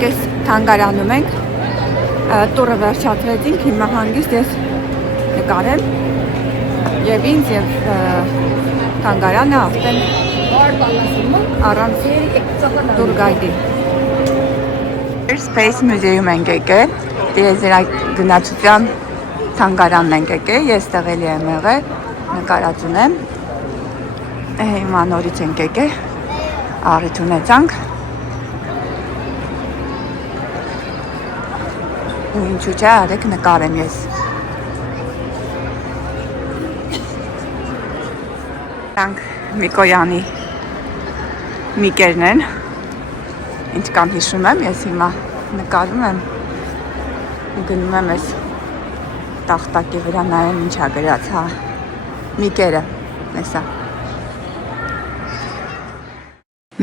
Մենք այս թանգարանում ենք, տուրը վերջացրեցինք, հիմա հանգիստ ես նկարեմ և ինձ և թանգարանը արդեն առանց տուրգայդի։ Space Museum ենք եկել, Տիեզերագնացության թանգարանն ենք եկել, ես տեղելի եմ եղել, նկարած ունեմ, հիմա նորից ենք եկել, առիթ ունեցանք, ու ինչու չէ, արեք նկարեմ ես։ Դրանք Միկոյանի միկերն են, ինչ կան հիշում եմ, ես հիմա նկարում եմ, գնում եմ ես տախտակի վրա նայեմ ինչ ա գրած, հա, միկերը, եսա։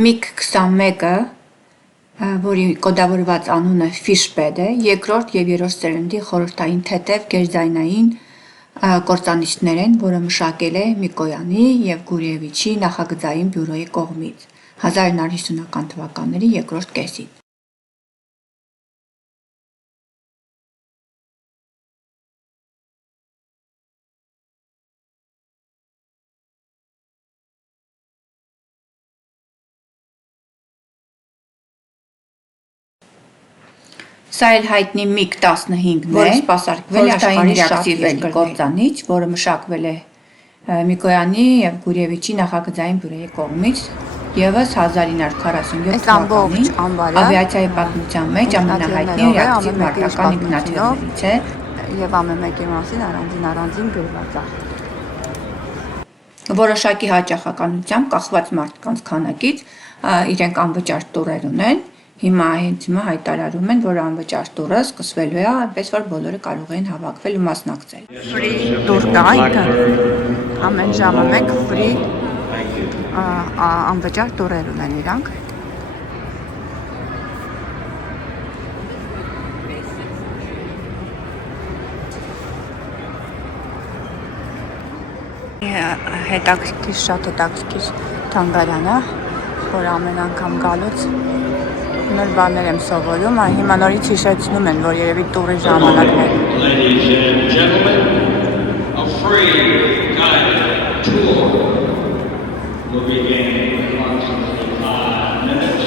Միք 21-ը, որի կոդավորված անունը Ֆիշպեդ է, երկրորդ և երրորդ սերնդի խորհրդային թեթև գերձայնային կործանիչներ են, որը մշակել է Միկոյանի և Գուրիևիչի նախագծային բյուրոյի կողմից 1950-ական թվականների երկրորդ կեսին։ Սա էլ հայտնի միգ 15-ն է, որը սպասարկվել է աշխարհի շատ սիրվելի կործանիչ, որը մշակվել է Միկոյանի և Գուրիևիչի նախագծային բյուրոյի կողմից ևս 1947 թվականին ավիացիայի պատմության մեջ ամենահայտնի ռեակտիվ մարտական ինքնաթիռներից է և ամենամեկի մասին առանձին գրված է։ Որոշակի հաճախականությամբ կախված մարդկանց քանակից իրենք անվճար տուրեր ունեն։ Հիմա հայտարարում են, որ անվճար տուրը սկսվելու է, այնպես որ բոլորը կարող են հավաքվել ու մասնակցել։ Free տուր կա, ամեն ժամը մեկ free անվճար տուրեր ունեն իրանք։ Հետաքրքիր, շատ հետաքրքիր թանգարանը, որ ամեն անգամ գալուց նոր բաներ եմ սովորում, հիմա նորից հիշեցնում են, որ երևի տուրի ժամանակն է։ Ladies and gentlemen, a free guided tour will begin in approximately 5 minutes,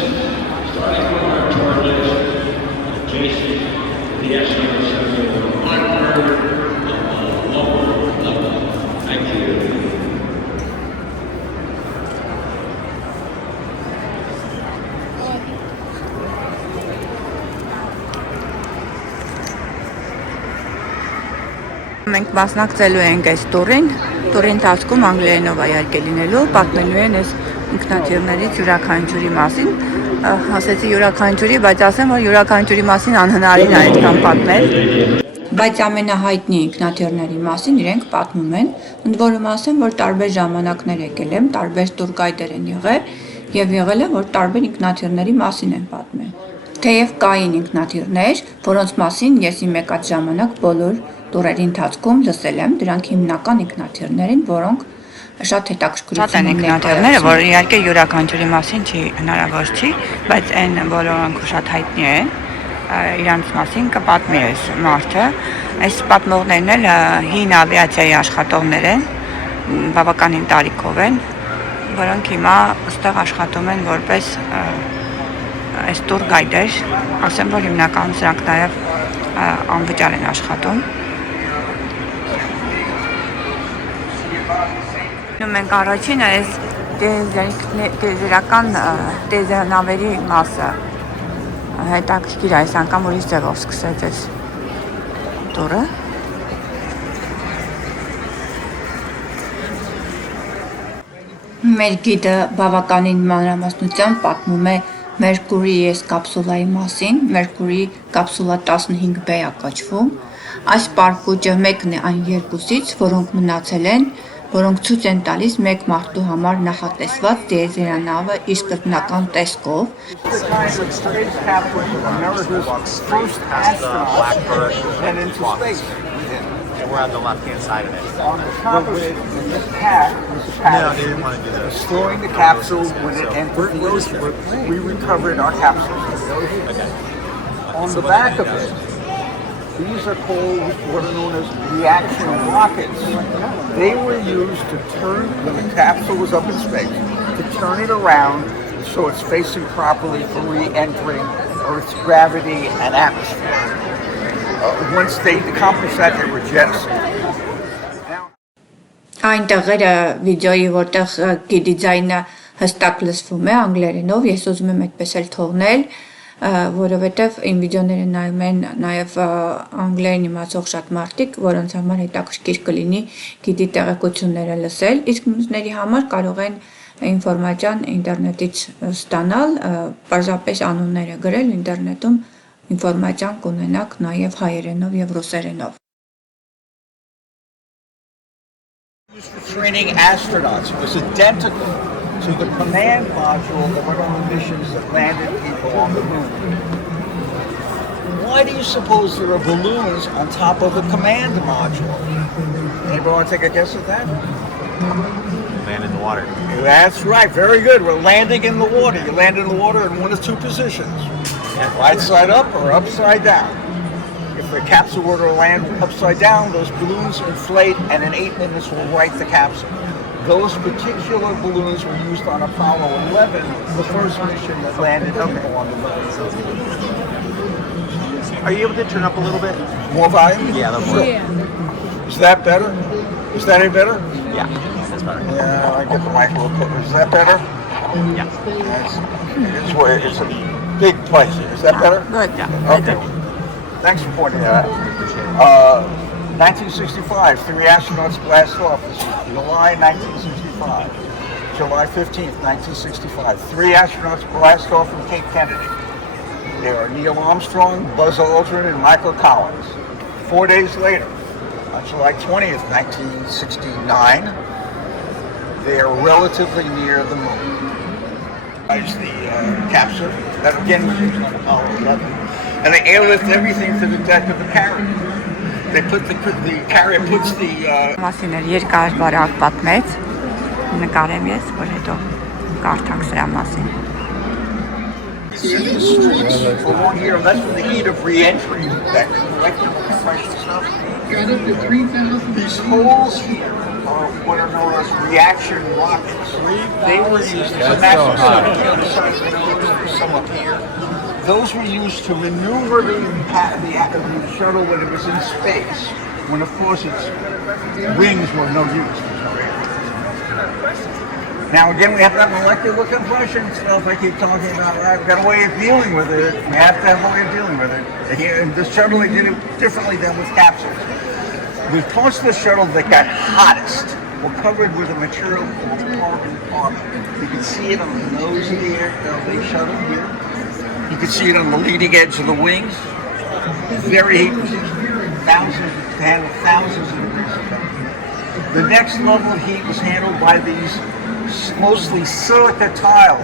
starting with our tour list adjacent to the SRC Blackbird of the lower level. Thank you. Մենք մասնակցելու ենք այս տուրին ընթացքում անգլերենով է իհարկե լինելու, պատմելու են այս ինքնաթիռներից յուրաքանչյուրի մասին, ասեցի յուրաքանչյուրի, բայց ասեմ, որ յուրաքանչյուրի մասին անհնարին է այդքան պատմել, բայց ամենահայտնի ինքնաթիռների մասին իրենք պատմում են, ընդ որում ասեմ, որ տարբեր ժամանակներ եկել եմ, տարբեր տուրգայդեր են եղել և եղել է, որ տարբեր ինքնաթիռների մասին են պատմել։ Թեև կային ինքնաթիռներ, որոնց մասին ես իմ եկած ժամանակ բոլոր տուրերի ընթացքում լսել եմ, դրանք հիմնական ինքնաթիռներ են, որոնք շատ հետաքրքրություն ունեն ինքնաթիռները, որ իհարկե յուրաքանչյուրի մասին չի հնարավոր չի, բայց այն բոլորոնք շատ հայտնի են, իրանց մասին կպատմի այս մարդը։ Այս պատմողներն էլ հին ավիացիայի աշխատողներ են, բավականին տարիքով են, որոնք հիմա այստեղ աշխատում են որպես այս տուրգայդեր, ասեմ, որ հիմնականում սրանք նաև անվճար են աշխատում։ Մենք առաջինը այս տիեզերական տիեզերանավերի մասը հետաքրքիր այս անգամ ուրիշ ձևով սկսեց այս տուրը։ Մեր գիդը բավականին մանրամասնությամբ պատմում է Մերկուրիի այս կապսուլայի մասին, Մերկուրիի կապսուլա 15B է կոչվում։ Այս պարպուճը մեկն է այն երկուսից, որոնք մնացել են, որոնք ցույց են տալիս մեկ մարդու համար նախատեսված տիեզերանավը իր սկզբնական տեսքով։ We're on the left-hand side of it. On the top of it is the pack. No, they didn't want to do that. Storing the capsule when it enters. We recovered our capsules. Okay. on the back of it, these are called what are known as reaction rockets. They were used to turn, when the capsule was up in space, to turn it around so it's facing properly for re-entering Earth's gravity and atmosphere. Once they accomplished that, they were jettisoned. Այն տեղերը վիդեոյի, որտեղ գիդիզայնը հստակ լսվում է անգլերենով, ես ուզում եմ այդպես էլ թողնել, որովհետև իմ վիդեոները նայում են նաև անգլերեն իմացող շատ մարդիկ, որոնց համար հետաքրքիր կլինի գիդի տեղեկությունները լսել, իսկ մյուսների համար կարող են ինֆորմացիան ինտերնետից ստանալ, պարզապես անունները գրել ինտերնետում ինֆորմացիան կունենաք նաև հայերենով եւ ռուսերենով. For training astronauts, it was identical to the command module that went on the missions that landed people on the moon. Why do you suppose there are balloons on top of the command module? Anybody want to take a guess at that? Land in the water. That's right, very good. We're landing in the water. You land in the water in one of two positions, right side up or upside down. If the capsule were to land upside down, those balloons inflate and in 8 minutes will right the capsule. Those particular balloons were used on Apollo 11, the first mission that landed people on the moon. Are you able to turn up a little bit? More volume? Yeah, a little more. Sure. Is that better? Is that any better? Yeah, that's better. Yeah, I get the mic a little closer. Is that better? Yeah. It's a big place. Is that better? Good. Yeah. Okay. Thanks for pointing that out. 1965, 3 astronauts blast off. This is July 1965. July 15th, 1965. 3 astronauts blast off from Cape Kennedy. They are Neil Armstrong, Buzz Aldrin, and Michael Collins. 4 days later, on July 20th, 1969, they are relatively near the moon. There's the capsule that again was used on Apollo 11. And they airlift everything to the deck of the carrier. They put the carrier puts the Մասին էր երկար բարակ պատմեց, նկարեմ ես, որ հետո կարդանք սրա մասին. the streets along here, and that's from the heat of re-entry, that electrical compression stuff. These holes here are what are known as reaction rockets. They were used as a national some up here. Those were used to maneuver the shuttle when it was in space, when of course its wings were no use. Now again, we have that molecular compression stuff I keep talking about. I've got a way of dealing with it. We have to have a way of dealing with it. Here in this shuttle, they did it differently than with capsules. The parts of the shuttle that got hottest were covered with a material called carbon. You can see it on the nose of the shuttle here. You can see it on the leading edge of the wings. Very heat resistant, thousands of degrees of temperature. The next level of heat was handled by these mostly silica tiles,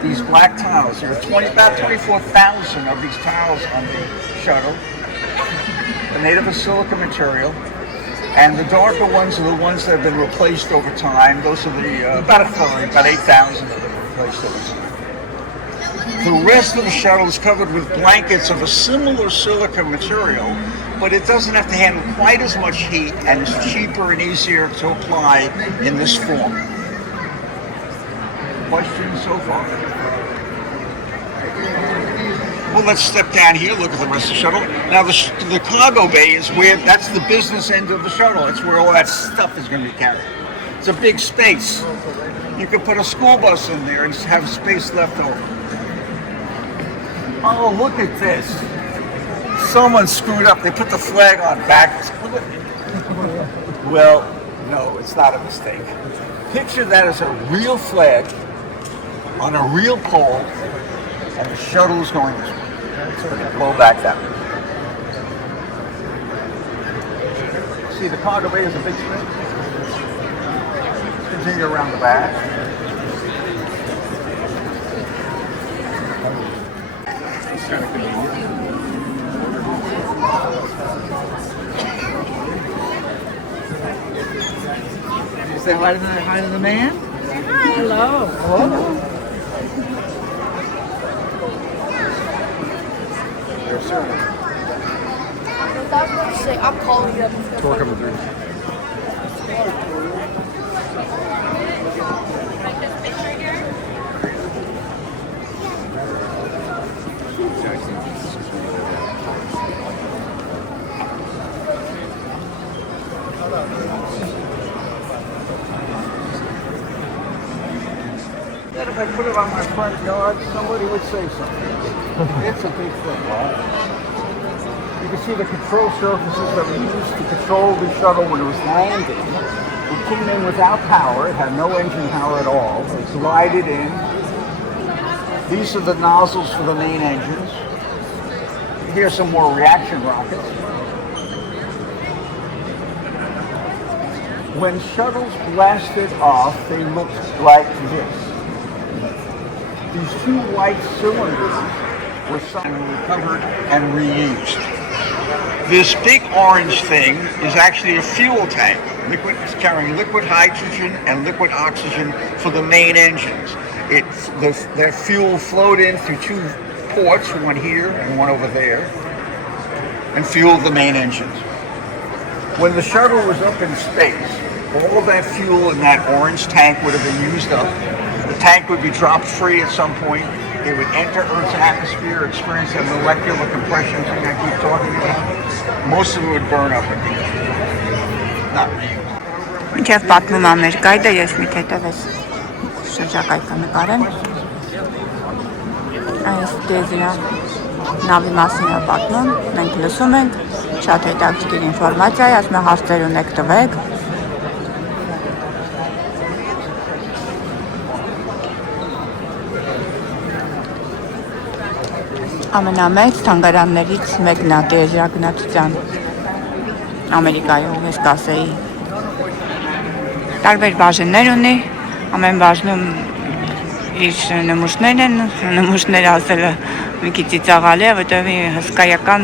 these black tiles. There are about 24,000 of these tiles on the shuttle. They're made of a silica material. And the darker ones are the ones that have been replaced over time. Those are the, about 8,000 that have been replaced over time. The rest of the shuttle is covered with blankets of a similar silica material, but it doesn't have to handle quite as much heat and is cheaper and easier to apply in this form. Questions so far? Well, let's step down here, look at the rest of the shuttle. Now, the cargo bay is where, that's the business end of the shuttle. That's where all that stuff is going to be carried. It's a big space. You could put a school bus in there and have space left over. Oh, look at this. Someone screwed up. They put the flag on backwards. Well, no, it's not a mistake. Picture that as a real flag on a real pole, and the shuttle is going this way. So they blow back that way. See, the cargo bay is a big space. Continue around the back. Kind of convenient. You say hi to the man? Hi. Hello. Hello. I'm calling you. That if I put it on my front yard, somebody would say something. It's a big thing, right? You can see the control surfaces that were used to control the shuttle when it was landing. It came in without power. It had no engine power at all. It glided in. These are the nozzles for the main engines. Here's some more reaction rockets. When shuttles blasted off, they looked like this. These two white cylinders were somehow recovered and reused. This big orange thing is actually a fuel tank. It's carrying liquid hydrogen and liquid oxygen for the main engines. Their fuel flowed in through two ports, one here and one over there, and fueled the main engines. When the shuttle was up in space, all that fuel in that orange tank would have been used up. The tank would be dropped free at some point. It would enter Earth's atmosphere, experience that molecular compression thing I keep talking about. Most of it would burn up and be not reused. Ինչև պատմում է մեր գայդը, ես մի թետևես շրջակայքը նկարեմ։ Այս տիեզերա նավի մասին է պատմում, մենք լսում ենք, շատ հետաքրքիր ինֆորմացիա է, ասում է հարցեր ունեք տվեք։ Ամենամեծ թանգարաններից մեկն է Տիեզերագնացության Ամերիկայում, ես կասեի։ Տարբեր բաժիններ ունի, ամեն բաժնում իր նմուշներն են, նմուշները ասելը մի քիչ ծիծաղալի է, որտեղ հսկայական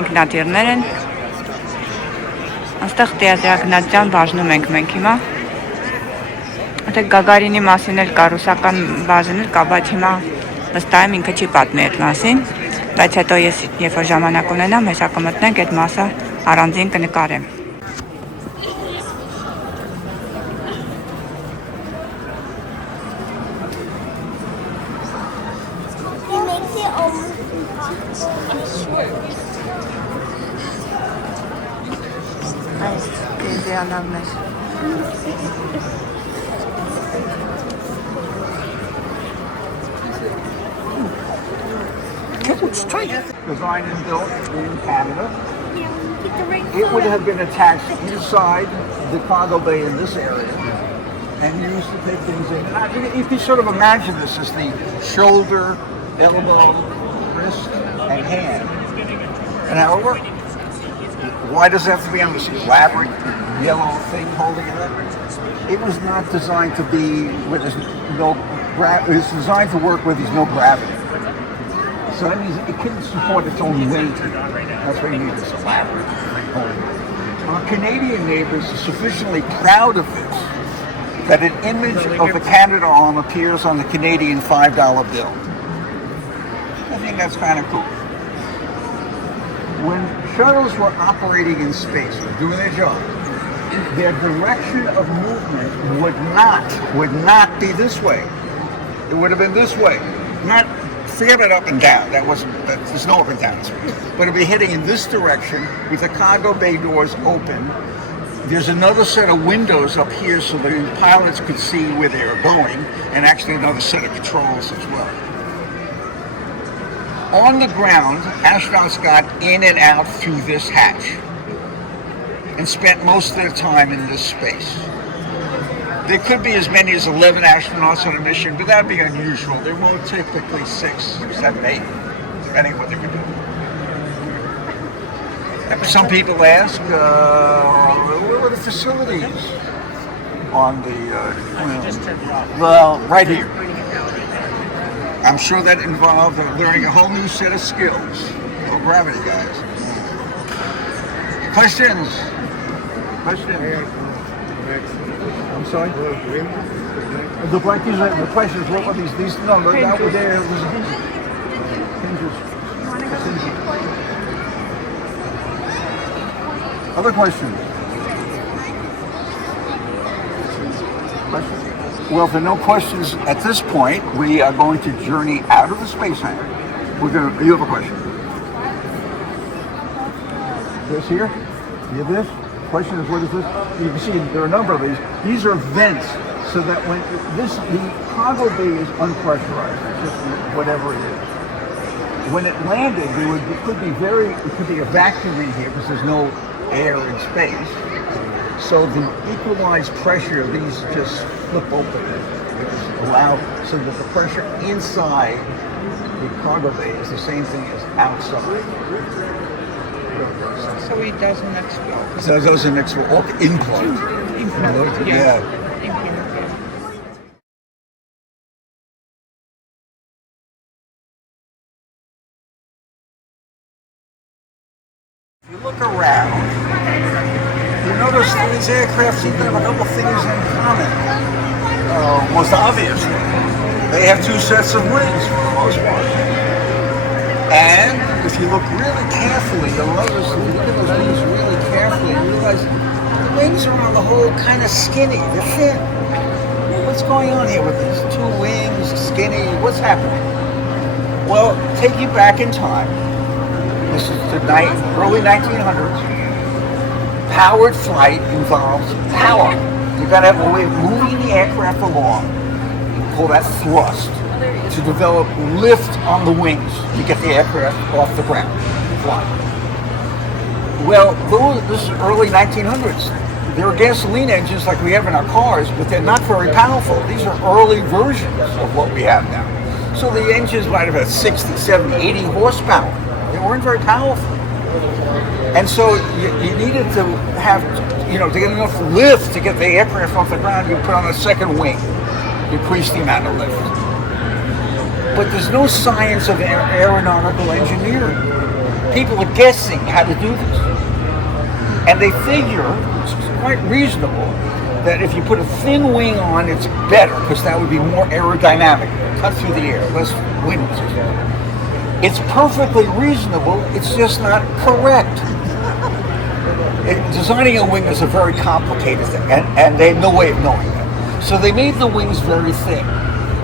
ինքնաթիռներ են։ Այստեղ Տիեզերագնացության բաժնում ենք մենք հիմա։ Այդտեղ Գագարինի մասին էլ կա, ռուսական բաժին էլ կա, բայց հիմա վստահ եմ ինքը չի պատմի այդ մասին, բայց հետո ես երբ որ ժամանակ ունենամ, հեսա կմտնենք այդ մասը առանձին կնկարեմ։ Այս տիեզերանավներ։ Designed and built in Canada. It would have been attached inside the cargo bay in this area and used to take things in. And you can sort of imagine this as the shoulder, elbow, wrist, and hand, and how it worked. Why does it have to be on this elaborate yellow thing holding it up? It was not designed to be where there's no gravity. It's designed to work where there's no gravity. So that means it couldn't support its own weight. That's why you need this elaborate thing. Our Canadian neighbors are sufficiently proud of this that an image of the Canada arm appears on the Canadian $5 bill. I think that's kind of cool. When shuttles were operating in space, doing their job, their direction of movement would not be this way. It would have been this way. Forget it up and down. There's no up and down. But it'll be heading in this direction with the cargo bay doors open. There's another set of windows up here so the pilots could see where they are going, and actually another set of controls as well. On the ground, astronauts got in and out through this hatch and spent most of their time in this space. There could be as many as 11 astronauts on a mission, but that'd be unusual. There were typically 6, 7, 8, depending on what they were doing. Some people ask, where were the facilities on the, well, right here. I'm sure that involved learning a whole new set of skills. Low gravity, guys. Questions? I'm sorry? The questions, what were these? No, that were there. Hinges. Other questions? Well, if there are no questions at this point, we are going to journey out of the space hangar. You have a question? This here? You have this? Question is, what is this? You can see there are a number of these. These are vents, so that when the cargo bay is unpressurized, it's just whatever it is. When it landed, it could be a vacuum in here because there's no air in space. So the equalized pressure of these just flip open, so that the pressure inside the cargo bay is the same thing as outside. So it doesn't explode. So it doesn't explode. Okay, implode. Implode, Yeah. If you look around, you notice these aircraft seem to have a couple things in common. Most obviously, they have two sets of wings for the most part. And if you look really carefully, you'll notice, if you look at those wings really carefully, you realize the wings are on the whole kind of skinny, they're thin. What's going on here with these two wings, skinny, what's happening? Well, take you back in time. This is the early 1900s. Powered flight involves power. You gotta have a way of moving the aircraft along. You call that thrust. To develop lift on the wings to get the aircraft off the ground, fly. Well, this is early 1900s. There are gasoline engines like we have in our cars, but they're not very powerful. These are early versions of what we have now. So the engines might have had 60, 70, 80 horsepower. They weren't very powerful. And so you needed to have, to get enough lift to get the aircraft off the ground, you put on a second wing. You increase the amount of lift. But there's no science of aeronautical engineering. People are guessing how to do this. And they figure, it's quite reasonable, that if you put a thin wing on, it's better, because that would be more aerodynamic, cut through the air, less wind. It's perfectly reasonable, it's just not correct. Designing a wing is a very complicated thing, and they have no way of knowing that. So they made the wings very thin.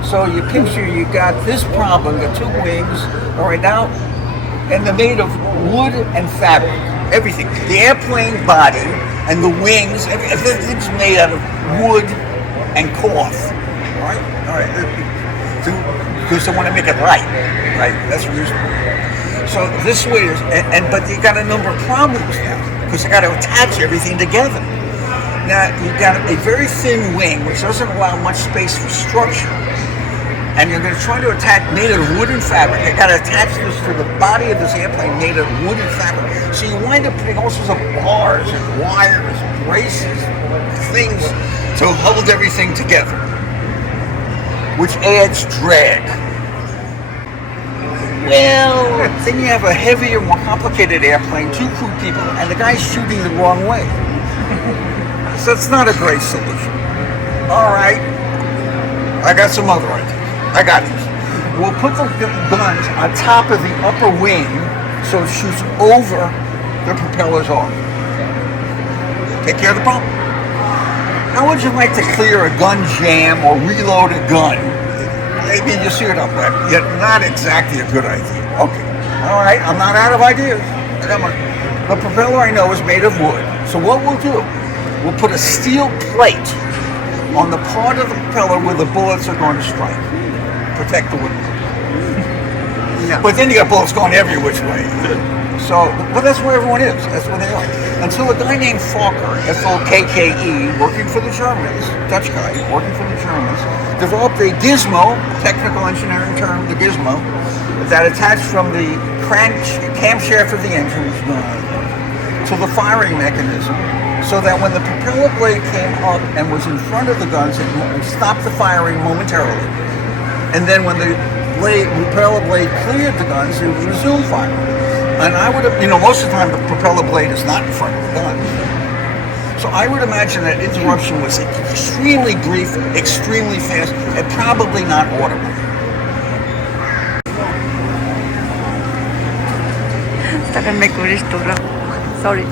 So you picture you got this problem, the two wings, all right, now, and they're made of wood and fabric, everything. The airplane body and the wings, everything's made out of wood and cloth, all right, because they want to make it light, right, that's reasonable. So this way, but you got a number of problems now, because you got to attach everything together. Now, you've got a very thin wing, which doesn't allow much space for structure. And you're going to try to attach, made of wood and fabric. You got to attach this to the body of this airplane made of wood and fabric. So you wind up putting all sorts of bars and wires, braces, things to hold everything together, which adds drag. Well, then you have a heavier, more complicated airplane, two crew people, and the guy's shooting the wrong way. So it's not a great solution. All right, I got some other ideas. I got this. We'll put the guns on top of the upper wing so it shoots over the propellers off. Take care of the problem. How would you like to clear a gun jam or reload a gun? Maybe you see it up there. Yet not exactly a good idea. Okay. All right, I'm not out of ideas. The propeller I know is made of wood. So what we'll do, we'll put a steel plate on the part of the propeller where the bullets are going to strike. Protect the wood. Yeah. But then you got bullets going every which way. So, but that's where everyone is. That's where they are. Until a guy named Fokker, F-O-K-K-E, working for the Germans, Dutch guy, working for the Germans, developed a gizmo, technical engineering term, the gizmo, that attached from the camshaft of the engine to the firing mechanism, so that when the propeller blade came up and was in front of the guns, it stopped the firing momentarily. And then when the propeller blade cleared the guns, it would resume firing. And I would have, most of the time the propeller blade is not in front of the gun. So I would imagine that interruption was extremely brief, extremely fast, and probably not audible. Sorry.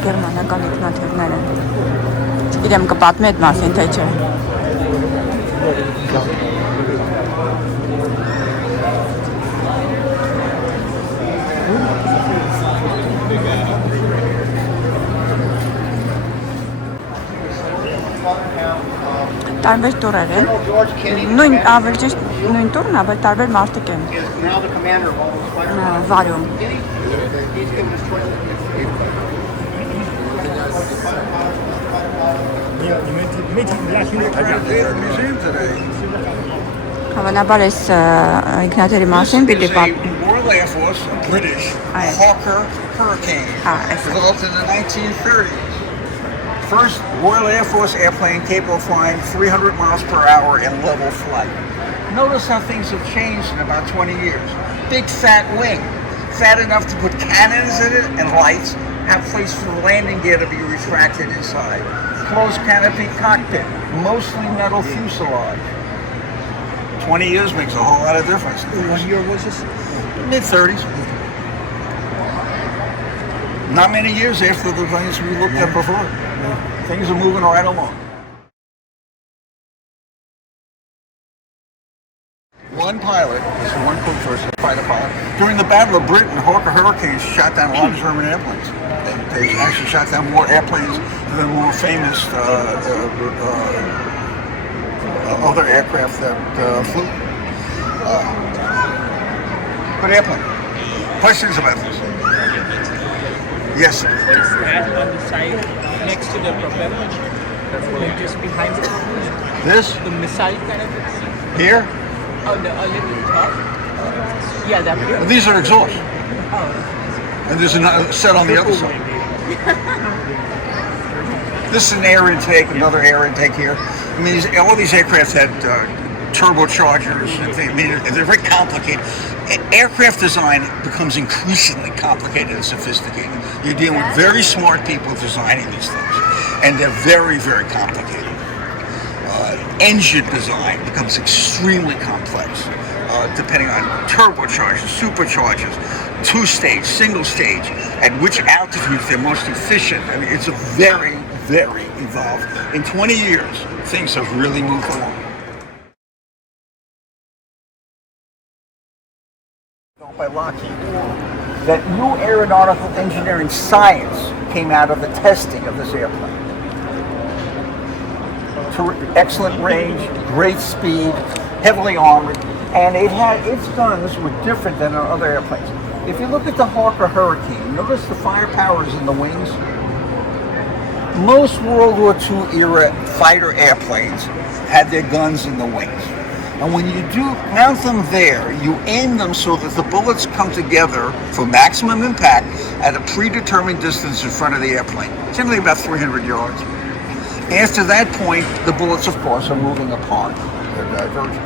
Գերմանական ինքնաթիռներ են։ Չգիտեմ կպատմի այդ մասին, թե չէ։ Տարբեր տուրեր են։ Նույն ավելի ճիշտ նույն տուրն է, բայց տարբեր մարդիկ են վարում։ Հավանաբար այս ինքնաթիռի մասին պիտի պատմի։ Royal Air Force, British Hawker Hurricane, developed in the 1930s. First Royal Air Force airplane capable of flying 300 miles per hour in level flight. Notice how things have changed in about 20 years. Big fat wing, fat enough to put cannons in it and lights, have place for the landing gear to be retracted inside. Closed canopy cockpit, mostly metal fuselage. 20 years makes a whole lot of difference. What year was this? Mid-30s. Not many years after the things we looked at before. Things are moving right along. One pilot, this is one quick first fighter pilot. During the Battle of Britain, Hawker Hurricanes shot down a lot of German airplanes. They actually shot down more airplanes than more famous other aircraft that flew. Good airplane. Questions about this? Yes, sir. Just that on the side next to the propeller, just behind it. This? The missile kind of thing. Here? On the little top. Yeah, that here. These are exhaust. And there's another set on the other side. This is an air intake, another air intake here. I mean, all these aircraft had turbochargers and things. I mean, they're very complicated. Aircraft design becomes increasingly complicated and sophisticated. You're dealing with very smart people designing these things, and they're very, very complicated. Engine design becomes extremely complex, depending on turbochargers, superchargers, two-stage, single-stage, at which altitudes they're most efficient. I mean, it's a very, very involved. In 20 years, things have really moved along. By Lockheed, that new aeronautical engineering science came out of the testing of this airplane. Excellent range, great speed, heavily armored, and its guns were different than on other airplanes. If you look at the Hawker Hurricane, notice the firepower is in the wings. Most World War II era fighter airplanes had their guns in the wings. And when you do mount them there, you aim them so that the bullets come together for maximum impact at a predetermined distance in front of the airplane, generally about 300 yards. After that point, the bullets, of course, are moving apart. They're diverging.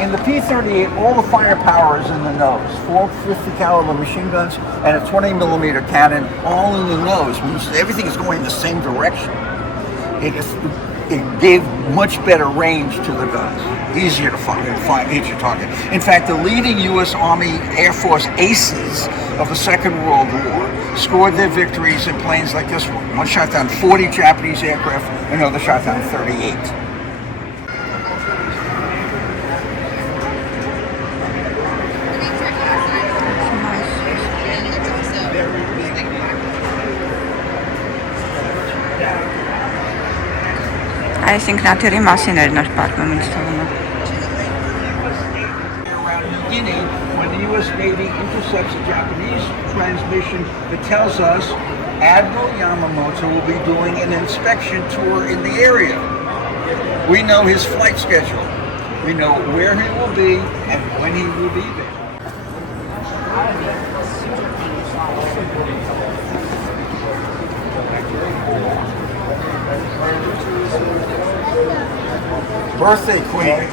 In the P-38, all the firepower is in the nose. 4 50 caliber machine guns and a 20 millimeter cannon, all in the nose, means everything is going in the same direction. It gave much better range to the guns, easier to hit your target. In fact, the leading U.S. Army Air Force aces of the Second World War scored their victories in planes like this one. One shot down 40 Japanese aircraft, another shot down 38. Այս ինքնաթիռի մասին էր նոր պատմում ինձ թվում է։ Around New Guinea, when the U.S. Navy intercepts a Japanese transmission that tells us Admiral Yamamoto will be doing an inspection tour in the area. We know his flight schedule. We know where he will be and when he will be there. Birthday queen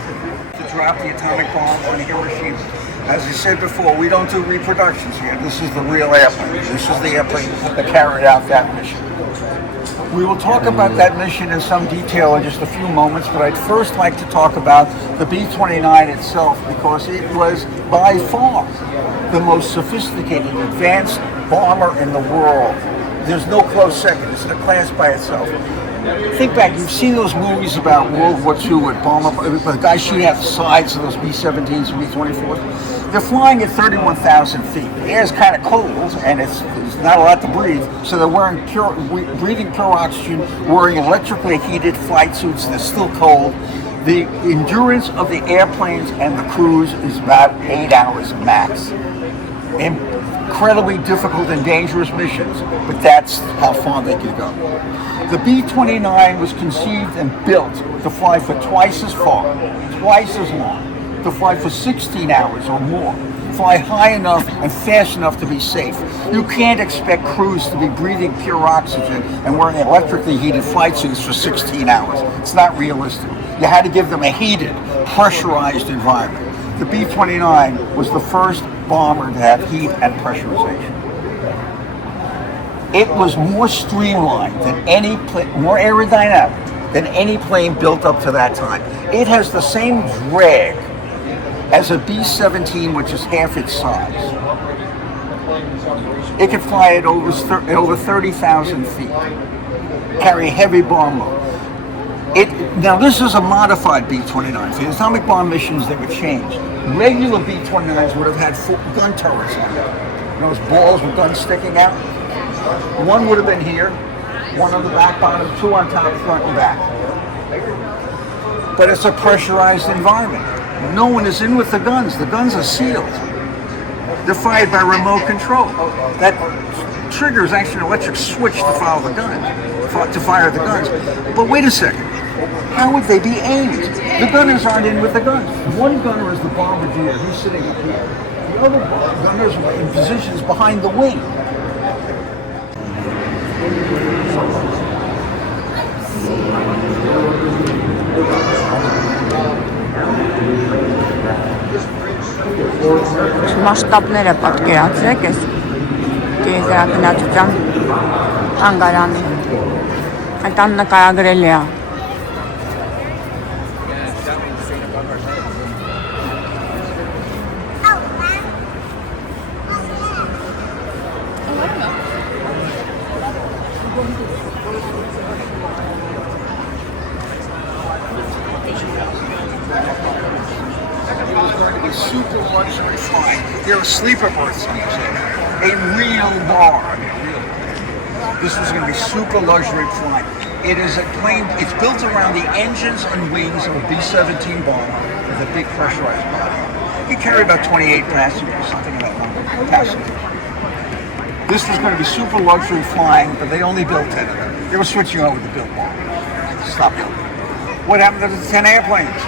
to drop the atomic bomb on Hiroshima. As I said before, we don't do reproductions here. This is the real airplane. This is the airplane that carried out that mission. We will talk about that mission in some detail in just a few moments, but I'd first like to talk about the B-29 itself because it was by far the most sophisticated, advanced bomber in the world. There's no close second. It's in a class by itself. Think back, you've seen those movies about World War II with the guys shooting out the sides of those B-17s and B-24s. They're flying at 31,000 feet. The air's kind of cold, and it's not a lot to breathe, so they're breathing pure oxygen, wearing electrically heated flight suits that's still cold. The endurance of the airplanes and the crews is about 8 hours max. Incredibly difficult and dangerous missions, but that's how far they can go. The B-29 was conceived and built to fly for twice as far, twice as long, to fly for 16 hours or more, fly high enough and fast enough to be safe. You can't expect crews to be breathing pure oxygen and wearing electrically heated flight suits for 16 hours. It's not realistic. You had to give them a heated, pressurized environment. The B-29 was the first bomber to have heat and pressurization. It was more streamlined than any plane, more aerodynamic than any plane built up to that time. It has the same drag as a B-17, which is half its size. It can fly at over 30,000 feet, carry heavy bomb load. Now this is a modified B-29. For the atomic bomb missions, they were changed. Regular B-29s would have had gun turrets on them. Those balls with guns sticking out. One would have been here, one on the back bottom, two on top, front and back. But it's a pressurized environment. No one is in with the guns. The guns are sealed. They're fired by remote control. That triggers actually an electric switch to fire the guns. But wait a second. How would they be aimed? The gunners aren't in with the guns. One gunner is the bombardier. He's sitting up here. The other gunners are in positions behind the wing. Մասշտաբները պատկերացրեք այս տիեզերագնացության թանգարանի։ Այդտան նկարագրել է։ Super luxury flying. There are sleeper berths on this air. A real bar. This is going to be super luxury flying. It is a plane, it's built around the engines and wings of a B-17 bomber with a big pressurized body. It carried about 28 passengers, something of that number, passengers. This was going to be super luxury flying, but they only built 10 of them. They were switching over to build more. Stop it. What happened to the 10 airplanes?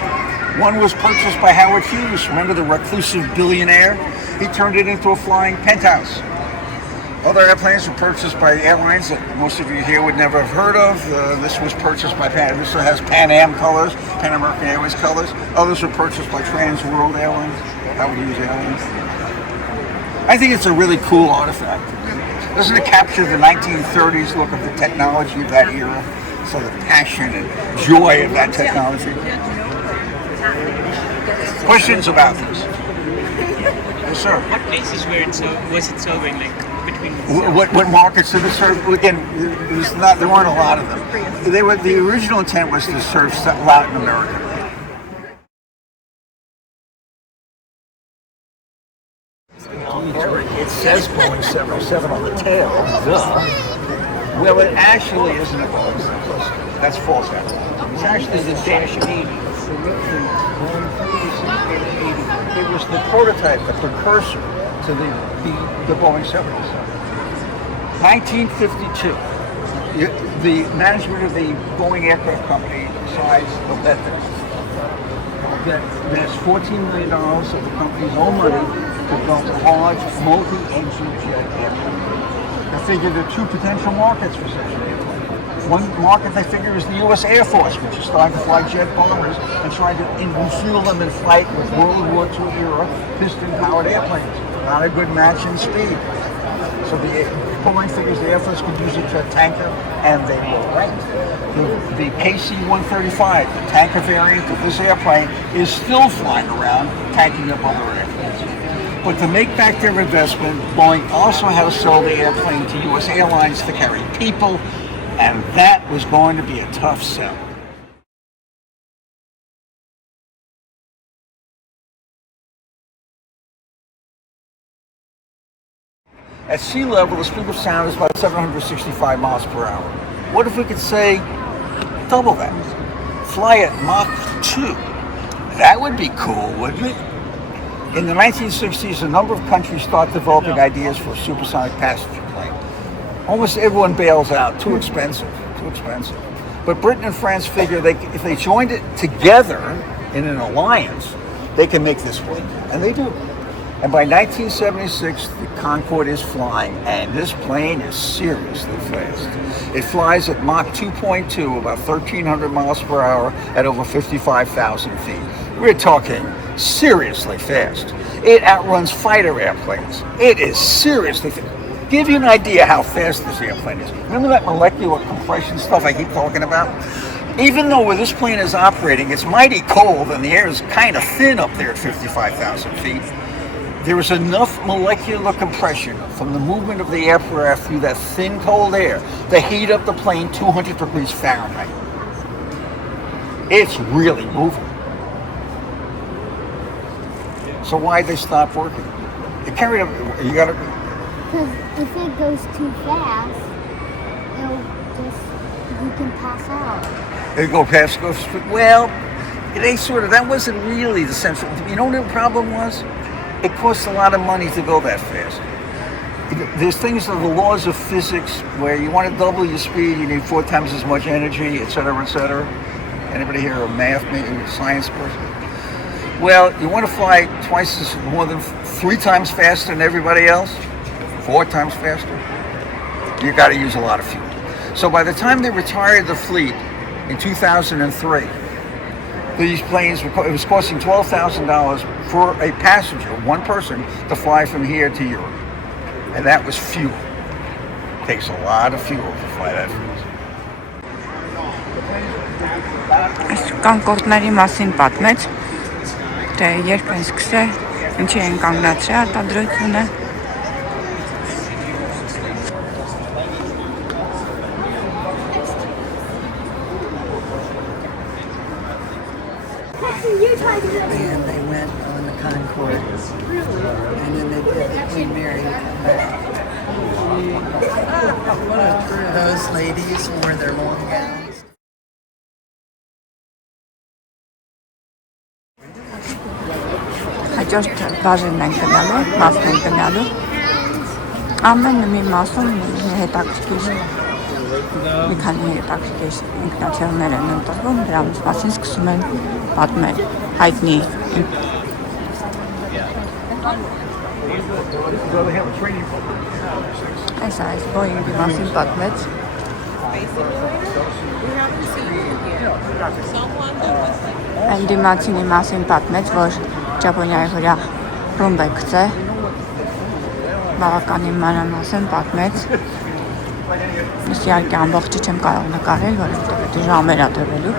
One was purchased by Howard Hughes, remember the reclusive billionaire? He turned it into a flying penthouse. Other airplanes were purchased by airlines that most of you here would never have heard of. This was purchased by Pan. This has Pan Am colors, Pan American Airways colors. Others were purchased by Trans World Airlines, Howard Hughes Airlines. I think it's a really cool artifact. Doesn't it capture the 1930s look of the technology of that era? So the passion and joy of that technology. Questions about this? Yes, sir. What places was it serving, like between? What markets did it serve? Again, there weren't a lot of them. The original intent was to serve Latin America. It says Boeing 707 on the tail. Duh. Well, it actually isn't a Boeing 707. That's false. It's actually the Dash 80. It was the prototype, the precursor to the Boeing 707. 1952, the management of the Boeing Aircraft Company decides that there's $14 million of the company's own money to build a large multi-engine jet airplane. They figure there are two potential markets for such an airplane. One market they figure is the U.S. Air Force, which is starting to fly jet bombers and trying to refuel them in flight with World War II era piston-powered airplanes. Not a good match in speed. So the Pauline figures the Air Force could use it to a tanker, and they will, right? The KC-135, the tanker variant of this airplane, is still flying around, tanking up other airplanes. But to make back their investment, Boeing also had to sell the airplane to U.S. airlines to carry people, and that was going to be a tough sell. At sea level, the speed of sound is about 765 miles per hour. What if we could say double that? Fly at Mach 2. That would be cool, wouldn't it? In the 1960s, a number of countries start developing ideas for a supersonic passenger plane. Almost everyone bails out. Too expensive. But Britain and France figure if they joined it together in an alliance, they can make this work. And they do. And by 1976, the Concorde is flying, and this plane is seriously fast. It flies at Mach 2.2, about 1,300 miles per hour at over 55,000 feet. We're talking seriously fast. It outruns fighter airplanes. It is seriously fast. Give you an idea how fast this airplane is. Remember that molecular compression stuff I keep talking about? Even though where this plane is operating, it's mighty cold and the air is kind of thin up there at 55,000 feet. There is enough molecular compression from the movement of the aircraft through that thin, cold air to heat up the plane 200 degrees Fahrenheit. It's really moving. So why'd they stop working? You gotta... Because if it goes too fast, you can pass out. It goes well, that wasn't really the central... You know what the problem was? It costs a lot of money to go that fast. There's things of the laws of physics where you want to double your speed, you need 4 times as much energy, etc., etc. Anybody here a math, maybe science person? Well, you want to fly more than 3 times faster than everybody else, 4 times faster. You got to use a lot of fuel. So by the time they retired the fleet in 2003, these planes, it was costing $12,000 for a passenger, one person, to fly from here to Europe. And that was fuel. It takes a lot of fuel to fly that fast. Կանկորդների մասին պատմեց, թե երբ են սկսել, ինչի են կանգնացրել արտադրությունը. And they went on the Concorde. And then they did the Queen Mary back. Those ladies wore their long gowns. Հաջորդ բաժինն են գնալու, մասն են գնալու. Ամեն մի մասում հետաքրքիր մի քանի հետաքրքիր ինքնաթիռներ են ընտրվում, դրանց մասին սկսում են պատմել հայտնի այս Boeing-ի մասին պատմեց. Այն դիմացինի մասին պատմեց, որ Ճապոնիայի վրա ռումբ է գցել, բավականին մանրամասն պատմեց. Ես իհարկե ամբողջը չեմ կարող նկարել, որովհետև դա ժամեր է տևելու.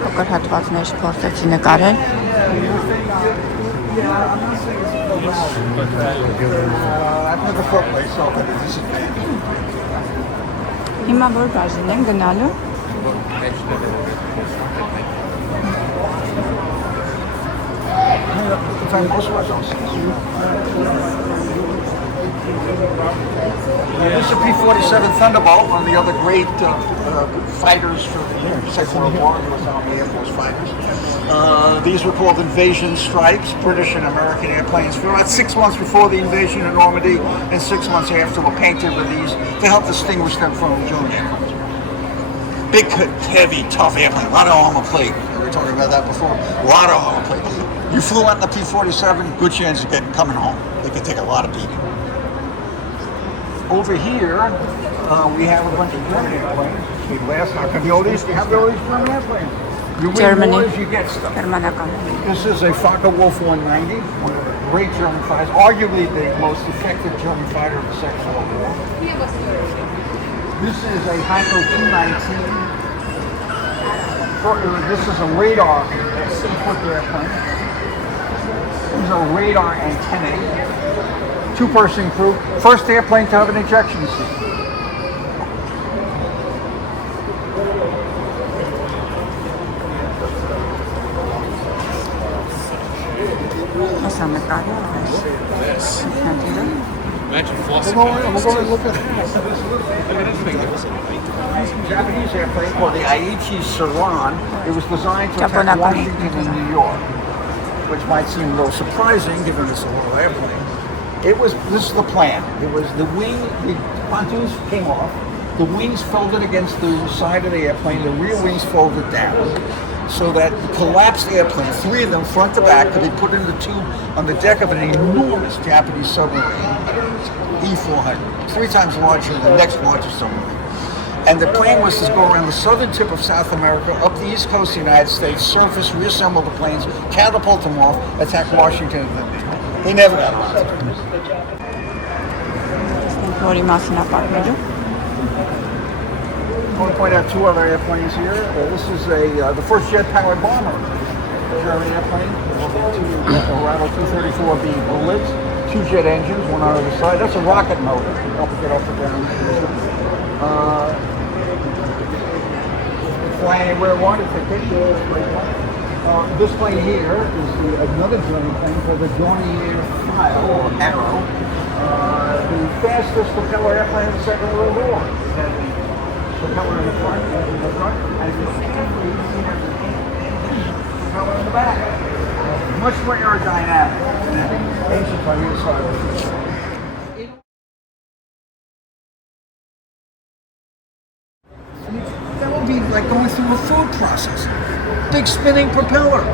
Փոքր հատվածներ փորձեցի նկարել. Հիմա որ բաժին են գնալու. This is a P-47 Thunderbolt, one of the other great fighters for the Second World War, US Army Air Force fighters. These were called invasion strikes, British and American airplanes. For about 6 months before the invasion of Normandy and 6 months after were painted with these to help distinguish them from German airplanes. Big, heavy, tough airplane, a lot of armor plate. We were talking about that before. A lot of armor plate. You flew out in the P-47, good chance of coming home. They could take a lot of beating. Over here, we have a bunch of German airplanes. Big last, how come you all these have all these German airplanes? You win Germany. wars, you get stuff. Գերմանական։ This is a Focke-Wulf 190, one of the great German fighters, arguably the most effective German fighter of the Second World War. This is a Heiko 219. This is a radar, a 6-foot airplane. This is a radar antennae. Two-person crew. First airplane to have an ejection seat. Լուսանկարը այս ինքնաթիռը։ Imagine We'll flossing. go and look at Japanese airplane called the Aichi Saran. It was designed to attack Washington and New York, which might seem a little surprising given it's a little airplane. This is the plan. It was the pontoons came off, the wings folded against the side of the airplane, the rear wings folded down, so that the collapsed airplane, 3 of them front to back, could be put in the tube on the deck of an enormous Japanese submarine, E-400, 3 times larger than the next largest submarine. And the plan was to go around the southern tip of South America, up the east coast of the United States, surface, reassemble the planes, catapult them off, attack Washington. He never got around to it. Որի մասին ապարվելու։ I want to point out 2 other airplanes here. This is the first jet-powered bomber, German airplane. 2 Orano 234B bullets, 2 jet engines, one on either side. That's a rocket motor. Help it get off the ground. Fly anywhere I wanted to take it. This plane here is another German plane called the Dornier File or Arrow. The fastest propeller airplane of the Second World War. Propeller in the front, and propeller in the back. Much more aerodynamic than ancient on the side. That would be like going through a food process. Big spinning propeller.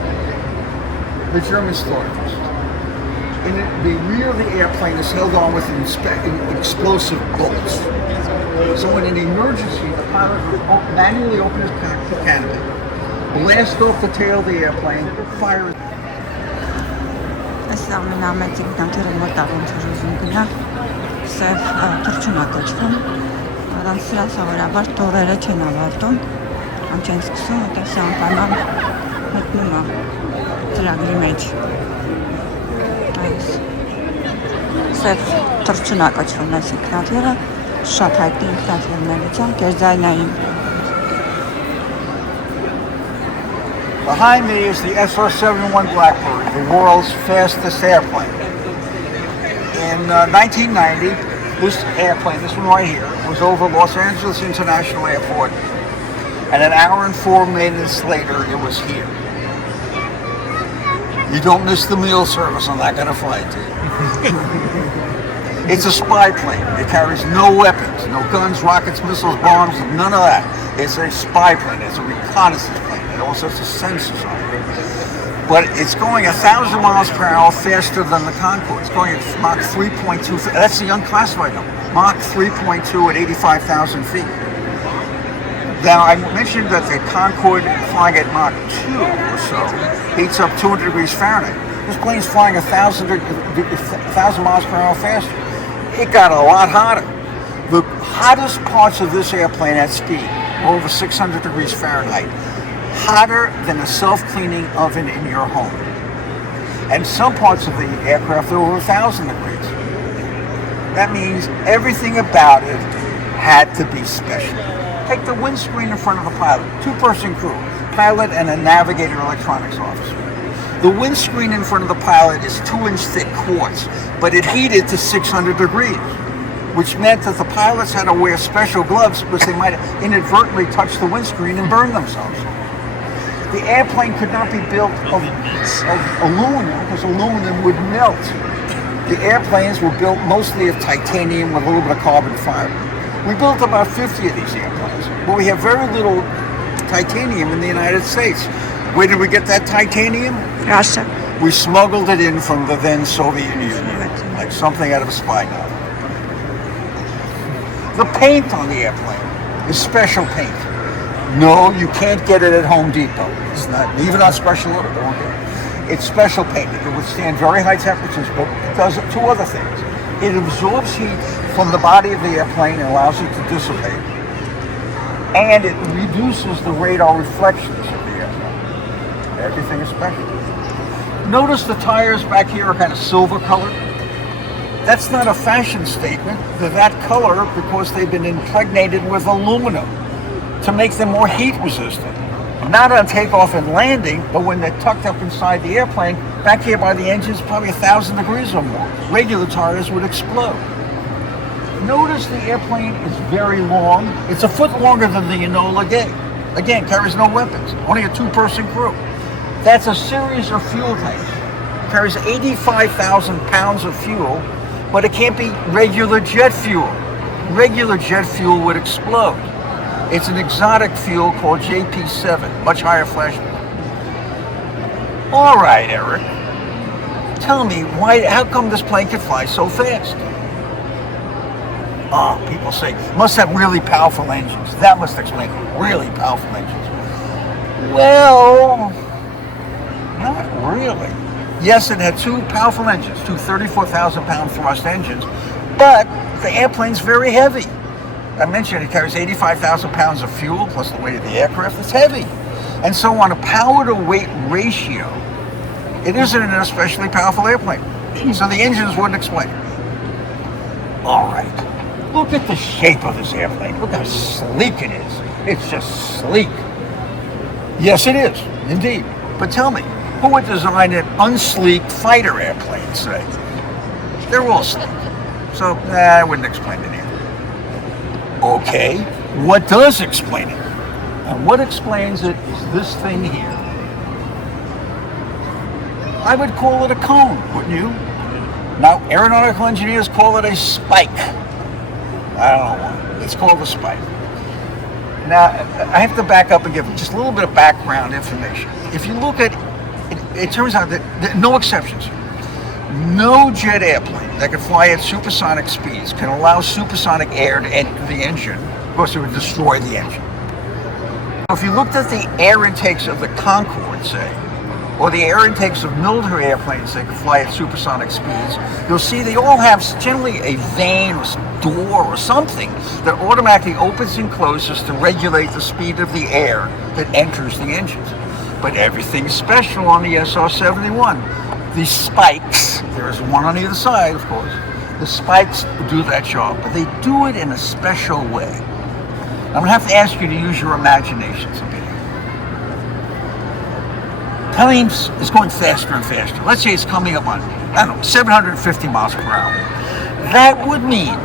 The Germans thought it was. In the rear of the airplane is held on with explosive bolts. So in an emergency, the pilot would manually open his canopy, blast off the tail of the airplane, fire it. Այս ամենամեծ ինքնաթիռը մոտավորում ուզում գնա, սև թռչուն է կոչվում, առանց սրա սովորաբար տողերը չեն ավարտում, կամ չեն սկսում, որտեղ շամպանան մտնում է ծրագրի մեջ։ Այս սև թռչուն է կոչվում այս ինքնաթիռը, շատ հայտնի ինքնաթիռներից են, կերձայնային։ Behind me is the SR-71 Blackbird, the world's fastest airplane. In 1990, this airplane, this one right here, was over Los Angeles International Airport, and an hour and 4 minutes later, it was here. You don't miss the meal service on that kind of flight, do you? It's a spy plane. It carries no weapons, no guns, rockets, missiles, bombs, none of that. It's a spy plane. It's a reconnaissance plane. It all sorts of sensors on it. But it's going 1,000 miles per hour faster than the Concorde. It's going at Mach 3.2. That's the unclassified number. Mach 3.2 at 85,000 feet. Now, I mentioned that the Concorde flying at Mach 2 or so heats up 200 degrees Fahrenheit. This plane's flying 1,000 miles per hour faster. It got a lot hotter. The hottest parts of this airplane at speed were over 600 degrees Fahrenheit. Hotter than a self-cleaning oven in your home. And some parts of the aircraft are over 1,000 degrees. That means everything about it had to be special. Take the windscreen in front of the pilot, 2-person crew, pilot and a navigator electronics officer. The windscreen in front of the pilot is 2-inch thick quartz, but it heated to 600 degrees, which meant that the pilots had to wear special gloves because they might inadvertently touch the windscreen and burn themselves. The airplane could not be built of aluminum because aluminum would melt. The airplanes were built mostly of titanium with a little bit of carbon fiber. We built about 50 of these airplanes, but we have very little titanium in the United States. Where did we get that titanium? Russia. We smuggled it in from the then Soviet Union, like something out of a spy novel. The paint on the airplane is special paint. No, you can't get it at Home Depot. It's not, even on special order, they won't get it. It's special paint. It can withstand very high temperatures, but it does two other things. It absorbs heat from the body of the airplane and allows it to dissipate. And it reduces the radar reflections of the airplane. Everything is special. Notice the tires back here are kind of silver colored. That's not a fashion statement. They're that color because they've been impregnated with aluminum to make them more heat resistant. Not on takeoff and landing, but when they're tucked up inside the airplane, back here by the engines, probably 1,000 degrees or more. Regular tires would explode. Notice the airplane is very long. It's a foot longer than the Enola Gay. Again, carries no weapons, only a two-person crew. That's a series of fuel tanks. Carries 85,000 pounds of fuel, but it can't be regular jet fuel. Regular jet fuel would explode. It's an exotic fuel called JP7, much higher flash point. All right, Eric, tell me, how come this plane can fly so fast? Oh, people say, must have really powerful engines. That must explain it, really powerful engines. Well, not really. Yes, it had two powerful engines, two 34,000-pound thrust engines, but the airplane's very heavy. I mentioned it carries 85,000 pounds of fuel plus the weight of the aircraft. It's heavy. And so on a power-to-weight ratio, it isn't an especially powerful airplane. So the engines wouldn't explain it. All right. Look at the shape of this airplane. Look how sleek it is. It's just sleek. Yes, it is, indeed. But tell me, who would design an unsleek fighter airplane, say? They're all sleek. So, I wouldn't explain it either. Okay, what does explain it? And what explains it is this thing here. I would call it a cone, wouldn't you? Now, aeronautical engineers call it a spike. I don't know. It's called a spike. Now, I have to back up and give just a little bit of background information. If you look at it turns out that there are no exceptions. No jet airplane that can fly at supersonic speeds can allow supersonic air to enter the engine. Of course, it would destroy the engine. If you looked at the air intakes of the Concorde, say, or the air intakes of military airplanes that can fly at supersonic speeds, you'll see they all have generally a vane or door or something that automatically opens and closes to regulate the speed of the air that enters the engines. But everything's special on the SR-71. The spikes, there's one on either side, of course. The spikes do that job, but they do it in a special way. I'm gonna have to ask you to use your imaginations a bit here. Plane is going faster and faster. Let's say it's coming up on, 750 miles per hour. That would mean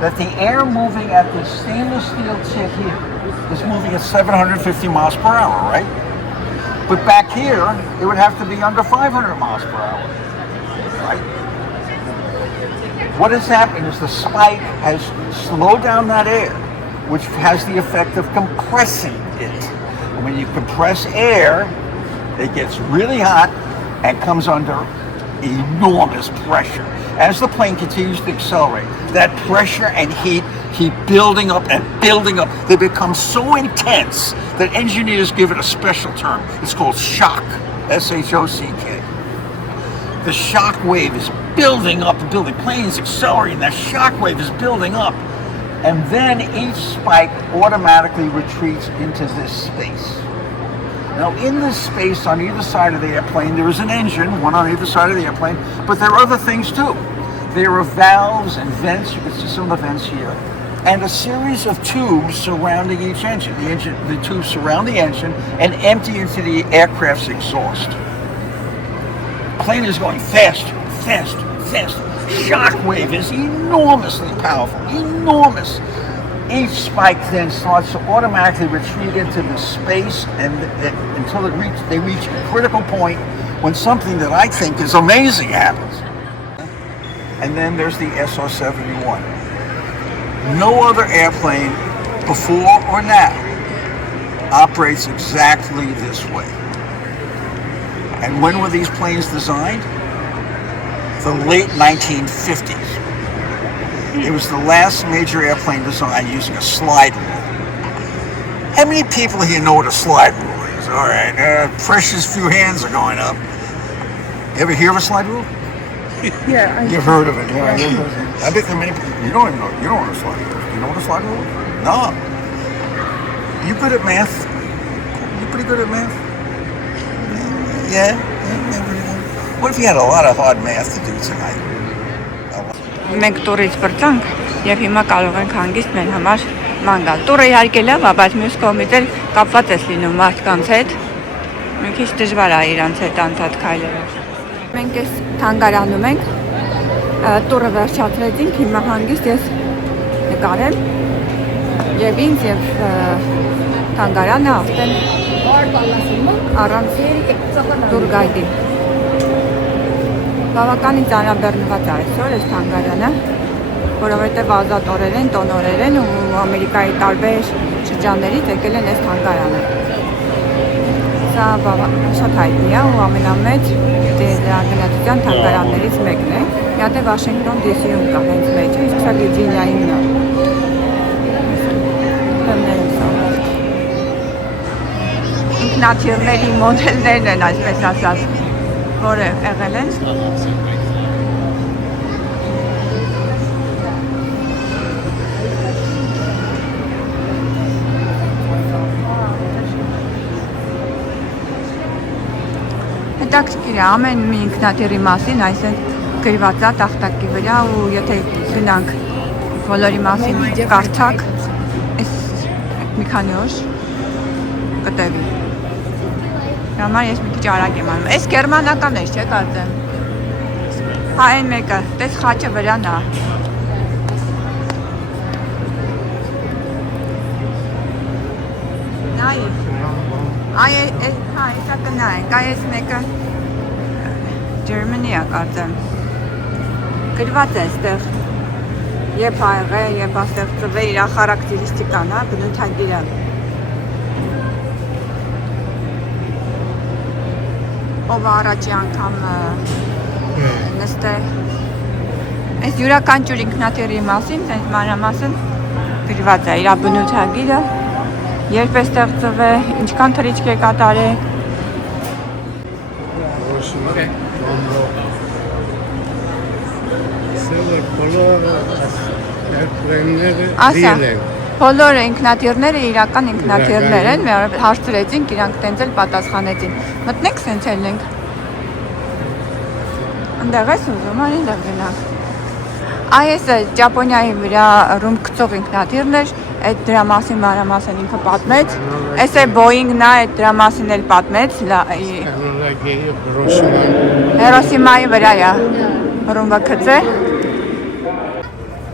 that the air moving at this stainless steel tip here is moving at 750 miles per hour, right? But back here, it would have to be under 500 miles per hour, right? What has happened is the spike has slowed down that air, which has the effect of compressing it. And when you compress air, it gets really hot and comes under enormous pressure. As the plane continues to accelerate, that pressure and heat keep building up and building up. They become so intense that engineers give it a special term. It's called shock, S-H-O-C-K. The shock wave is building up, the building. Plane is accelerating, that shock wave is building up. And then each spike automatically retreats into this space. Now in this space on either side of the airplane, there is an engine, one on either side of the airplane, but there are other things too. There are valves and vents, you can see some of the vents here, and a series of tubes surrounding each engine. The tubes surround the engine and empty into the aircraft's exhaust. The plane is going faster, faster, faster. Shock wave is enormously powerful, enormous. Each spike then starts to automatically retreat into the space and until they reach a critical point when something that I think is amazing happens. And then there's the SR-71. No other airplane before or now operates exactly this way. And when were these planes designed? The late 1950s. It was the last major airplane design using a slide rule. How many people here know what a slide rule is? All right, precious few hands are going up. You ever hear of a slide rule? Yeah, You've heard of it, yeah. I bet there are many people. You don't even know. You don't know what a slide rule is. Do you know what a slide rule is? No. You good at math? You pretty good at math? Yeah? What if you had a lot of hard math to do tonight? Մենք տուրից բրծանք եւ հիմա կարող ենք հանգիստ մեր համար ման գալ։ Տուրը իհարկե լավ է, բայց մյուս կողմից էլ կապված ես լինում մարդկանց հետ։ Մի քիչ դժվար է իրանց հետ անդադ քայլելով։ Մենք այս թանգարանում ենք, տուրը վերջացրեցինք, հիմա հանգիստ ես նկարեմ եւ ինձ եւ թանգարանը ասեն առանց տուրգայդի։ Բավականին ծանրաբեռնված է այսօր այս թանգարանը, որովհետև ազատ օրեր են, տոնորեր են ու Ամերիկայի տարբեր շրջաններից եկել են այս թանգարանը։ Սա շատ հայտնի է ու ամենամեծ տիեզերագնացության թանգարաններից մեկն է։ Մի հատ է Վաշինգտոն DC-ում կա հենց մեջը, իսկ սա Վիրջինիայինն է։ Ինքնաթիռների մոդելներն են, այսպես ասած, որը եղել են։ Հետաքրքիր է, ամեն մի ինքնաթիռի մասին այսինքն գրված է տախտակի վրա ու եթե գնանք բոլորի մասին կարդակ, այս մի քանի օր կտևի։ Համար ես մի քիչ արագ եմ անում։ Այս գերմանական էր, չէ՞ կարծեմ։ Հա, այն մեկը, տես խաչը վրան է։ Նայ։ Այ հա, հեսա կնայենք, այ այս մեկը Germany-ա կարծեմ։ Գրված է այստեղ երբ ա եղել, երբ ստեղծվել իր խարակտերիստիկան, հա, բնութագիրը։ Ով առաջի անգամ նստել։ Այս յուրաքանչյուր ինքնաթիռի մասին, այս մանրամասն գրված է իր բնութագիրը, երբ է ստեղծվել, ինչքան թռիչք է կատարել։ Ասա, բոլորը ինքնաթիռները իրական ինքնաթիռներ են, հարցրեցինք, իրանք տենց էլ պատասխանեցին։ Մտնենք սենց էլ ենք։ Ընդեղ ես ուզում, այնտեղ գնանք։ Այս Ճապոնիայի վրա ռում գծող ինքնաթիռն էր, այդ դրա մասին մանրամասն ինքը պատմեց։ Այս է Boeing-ն է, այդ դրա մասին էլ պատմեց։ Հիրոսիմայի վրա է ռումբը գծել։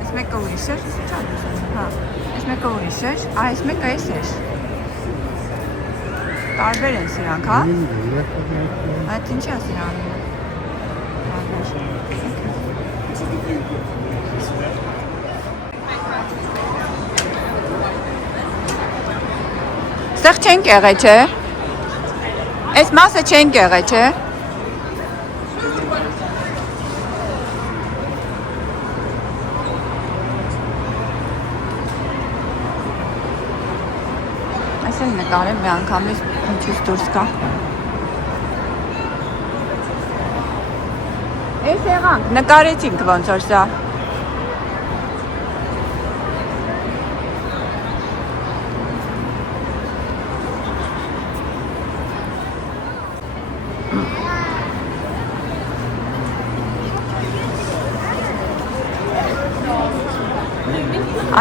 Այս մեկը ուրիշ էր, հա, այս մեկը ուրիշ էր, այս մեկը էս էր։ Տարբեր են սրանք, հա։ Այդ ինչի է սրան։ Ստեղ չենք եղել, չէ։ Այս մասը չենք եղել, չէ։ Այս էլ նկարեմ մի անգամից ինչից դուրս կա։ Այս եղանք, նկարեցինք ոնց որ սա։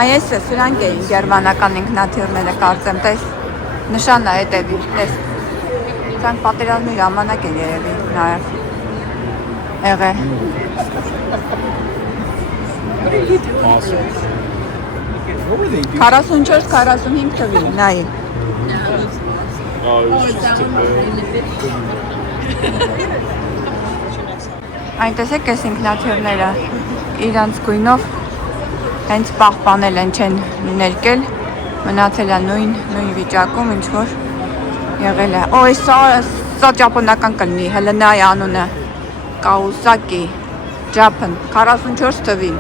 Այս սրանք էին գերմանական ինքնաթիռները կարծեմ, տես նշանն է հետևի, տես սրանք պատերազմի ժամանակ են երևի նաև եղել։ 44-45 թվին, նայի։ Այն տեսեք այս ինքնաթիռները իրանց գույնով հենց պահպանել են, չեն ներկել, մնացել է նույն վիճակում, ինչ որ եղել է։ Օй, սա ճապոնական կլինի, հելնայի անունը, Կաուսակի, Japan, 44 թվին։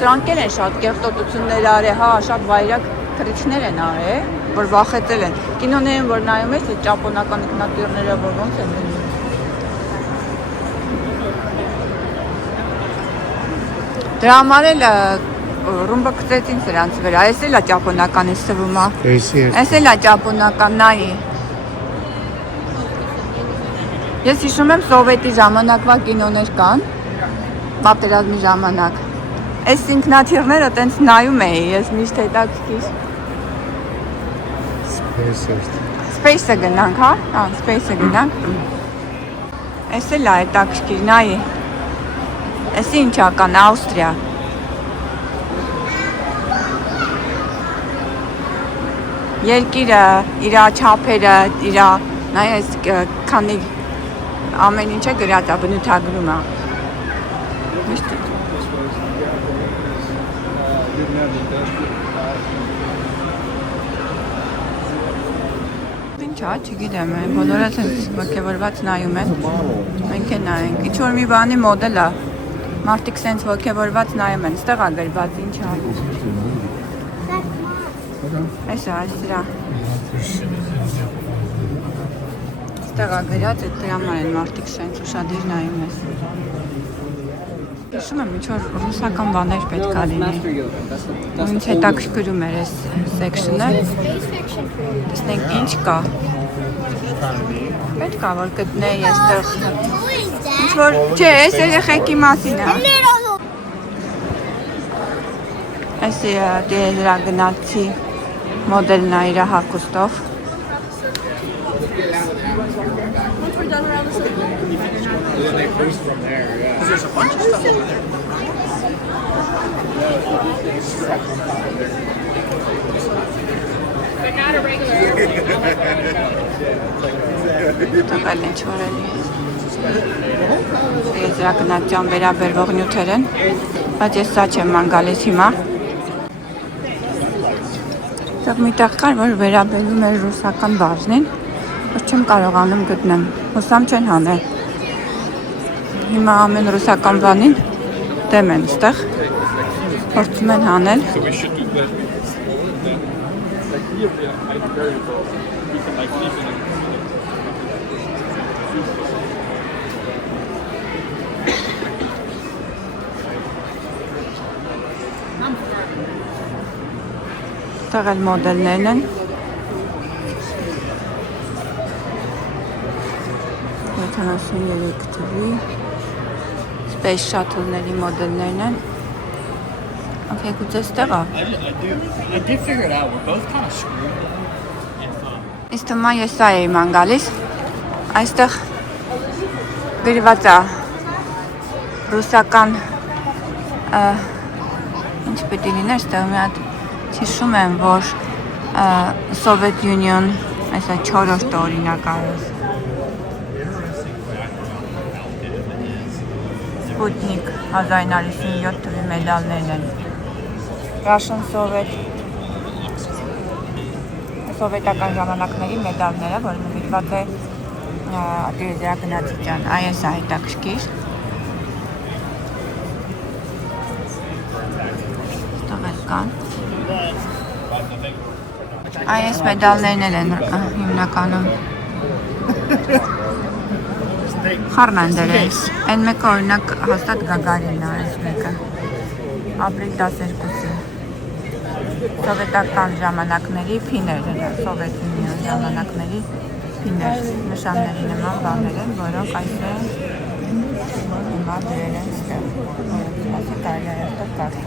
Սրանք են շատ կեղտոտություններ արել, հա, շատ վայրակ թռիչքներ են արել։ որ վախեցել են։ Կինոներին որ նայում ես, ճապոնական ինքնաթիռները որ ոնց են լինում։ Դրա համար էլ ռումբը գծեցին սրանց վրա, այս էլ է ճապոնականից թվում է։ Այս էլ է ճապոնական, նայի։ Ես հիշում եմ սովետի ժամանակվա կինոներ կան, պատերազմի ժամանակ։ Այս ինքնաթիռները տենց նայում էի, ես միշտ հետաքրքիր։ Space-ը գնանք, հա? Հա, Space-ը գնանք։ Այս էլ է հետաքրքիր, նայի։ Էսի ինչա կան, Ավստրիա։ Երկիրը, իր չափերը, իր նայ այս քանի ամեն ինչը գրած է, բնութագրում է։ Միշտ Ինչ է, չգիտեմ, բոլորը ոգևորված նայում են, մենք է նայենք, ինչ-որ մի բանի մոդել է, մարդիկ սենց ոգևորված նայում են, ստեղ է գրված, ինչ է։ Այս է, այս սրա։ Ստեղ է գրած, այդ դրամար են մարդիկ սենց ուշադիր նայում ես։ Հիշում եմ, ինչ-որ ռուսական բաներ պետք է լինի։ Ինձ հետաքրքրում էր այս սեքշնը։ Տեսնենք ինչ կա։ Պետք է որ գտնեի այստեղ։ Ինչ-որ, չէ, այս երեխեքի մասին է։ Այս տիեզերագնացի մոդելն է իր հագուստով։ There's a bunch of stuff over there. But not a regular. Տղել ինչ-որ էլի։ Տիեզերագնացության վերաբերվող նյութեր են, բայց ես սա չեմ ման գալիս հիմա։ Տեղ մի տեղ կար, որ վերաբերվում էր ռուսական բաժնին, որ չեմ կարողանում գտնեմ, հուսամ չեն հանել։ Հիմա ամեն ռուսական բանին դեմ են ստեղ, փորձում են հանել։ Ստեղ էլ մոդելներն են։ 73 թվի Space Shuttle-ների մոդելներն են։ Okay, գուցե ստեղ է։ I did figure it out. We're both kind of screwed. Իսկ թվում է ես սա էի ման գալիս։ Այստեղ գրված է ռուսական ինչ պետք է լիներ, ստեղ մի հատ հիշում եմ, որ Soviet Union, այսա 4-րդ օրինակ արես։ Sputnik 1957 թվի մեդալներն են։ Russian սովետական ժամանակների մեդալները, որ նվիրված է Տիեզերագնացության, այս է հետաքրքիր։ Ստեղ կան։ Այս մեդալներն են հիմնականում։ Խառն են դրել։ Այն մեկը օրինակ հաստատ Գագարինն է, այս մեկը։ Ապրիլ 12-ի։ Սովետական ժամանակների փիներ, Soviet Union ժամանակների փիներ, նշանների նման բաներ են, որոնք այսօր հիմա դրել են ստեղ։ Ասի կարելի է այստեղ կարդալ։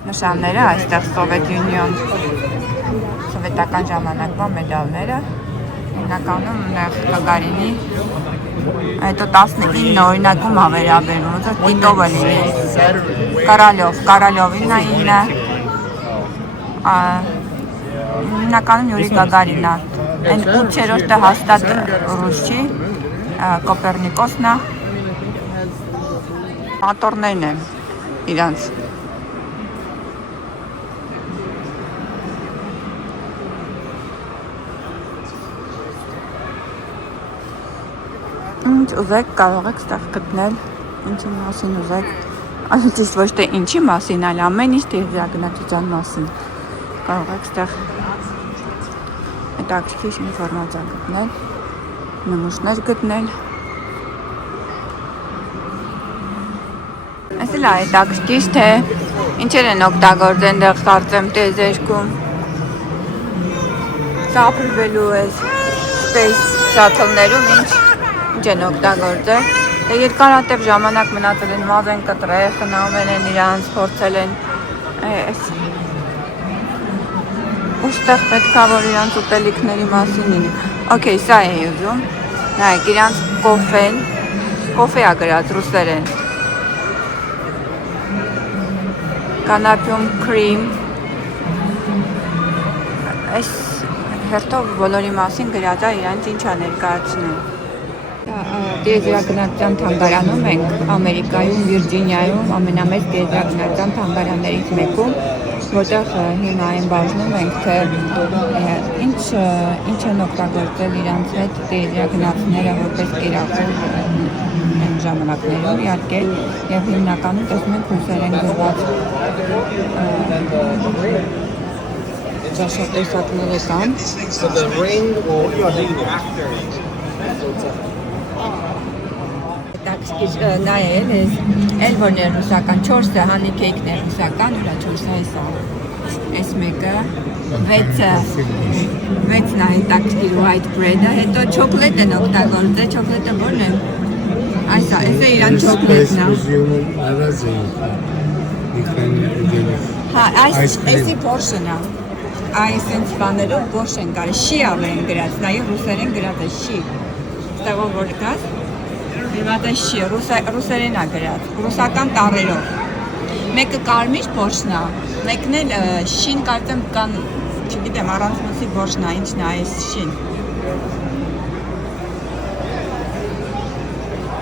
Նշանները այստեղ Soviet Union սովետական ժամանակվա մեդալները հիմնականում Գագարինի այդ 19 օրինակում է վերաբերվում, ոնց որ Տիտովը լինի Կարալովին է 9 հիմնականում Յուրի Գագարինն է այն 8-րդը հաստատ ռուս չի Կոպեռնիկոսն է մատորներն են իրանց։ Ինչ ուզեք կարող եք ստեղ գտնել, ինչի մասին ուզեք, այսինքն ոչ թե ինչի մասին, այլ ամեն ինչ տիեզերագնացության մասին կարող եք ստեղ հետաքրքիր ինֆորմացիա գտնել, նմուշներ գտնել։ Այս էլ է հետաքրքիր, թե ինչեր են օգտագործել այնտեղ կարծեմ տիեզերքում սափրվելու այս space shuttle-ներում ինչ են օգտագործել։ Դե երկարատև ժամանակ մնացել են, մազ են կտրել, խնամել են իրանց, փորձել են այս ուստեղ պետքա որ իրանց ուտելիքների մասին լինի։ Okay, սա է ուզում։ Նայեք, իրանց կոֆե է գրած ռուսերեն։ Կանապյում քրիմ։ Այս հերթով բոլորի մասին գրած է իրանց ինչ է ներկայացնում։ Տիեզերագնացության թանգարանում ենք Ամերիկայում, Վիրջինիայում ամենամեծ տիեզերագնացության թանգարաններից մեկում, որտեղ հիմա այն բաժնում ենք, թե ինչ են օգտագործել իրանց հետ տիեզերագնացները որպես կերակուր այն ժամանակներում իհարկե, եւ հիմնականում տեսնում ենք ռուսերեն գրված ճաշատեսակները կան։ Նայել էլ որն է ռուսական 4-ը հանի քեյքն է ռուսական, ուրա 4-ը այս մեկը 6-ն է հետաքրքիր white bread-ը, հետո չոկոլետ են օգտագործել, չոկոլետը որն է? Այս է իրան չոկոլետն է։ Այսի portion-ը, այս ենք բաներով բորշ են կարի, շի ավեն գրած, նաև ռուսերեն գրած է շի, ստեղով որ կաս, Դե շի, ռուսերեն է գրած, ռուսական տառերով։ Մեկը կարմիր բորշն է, մեկն էլ շին կարծեմ կան, չգիտեմ, առանց մսի բորշն է, ինչն է այս շին։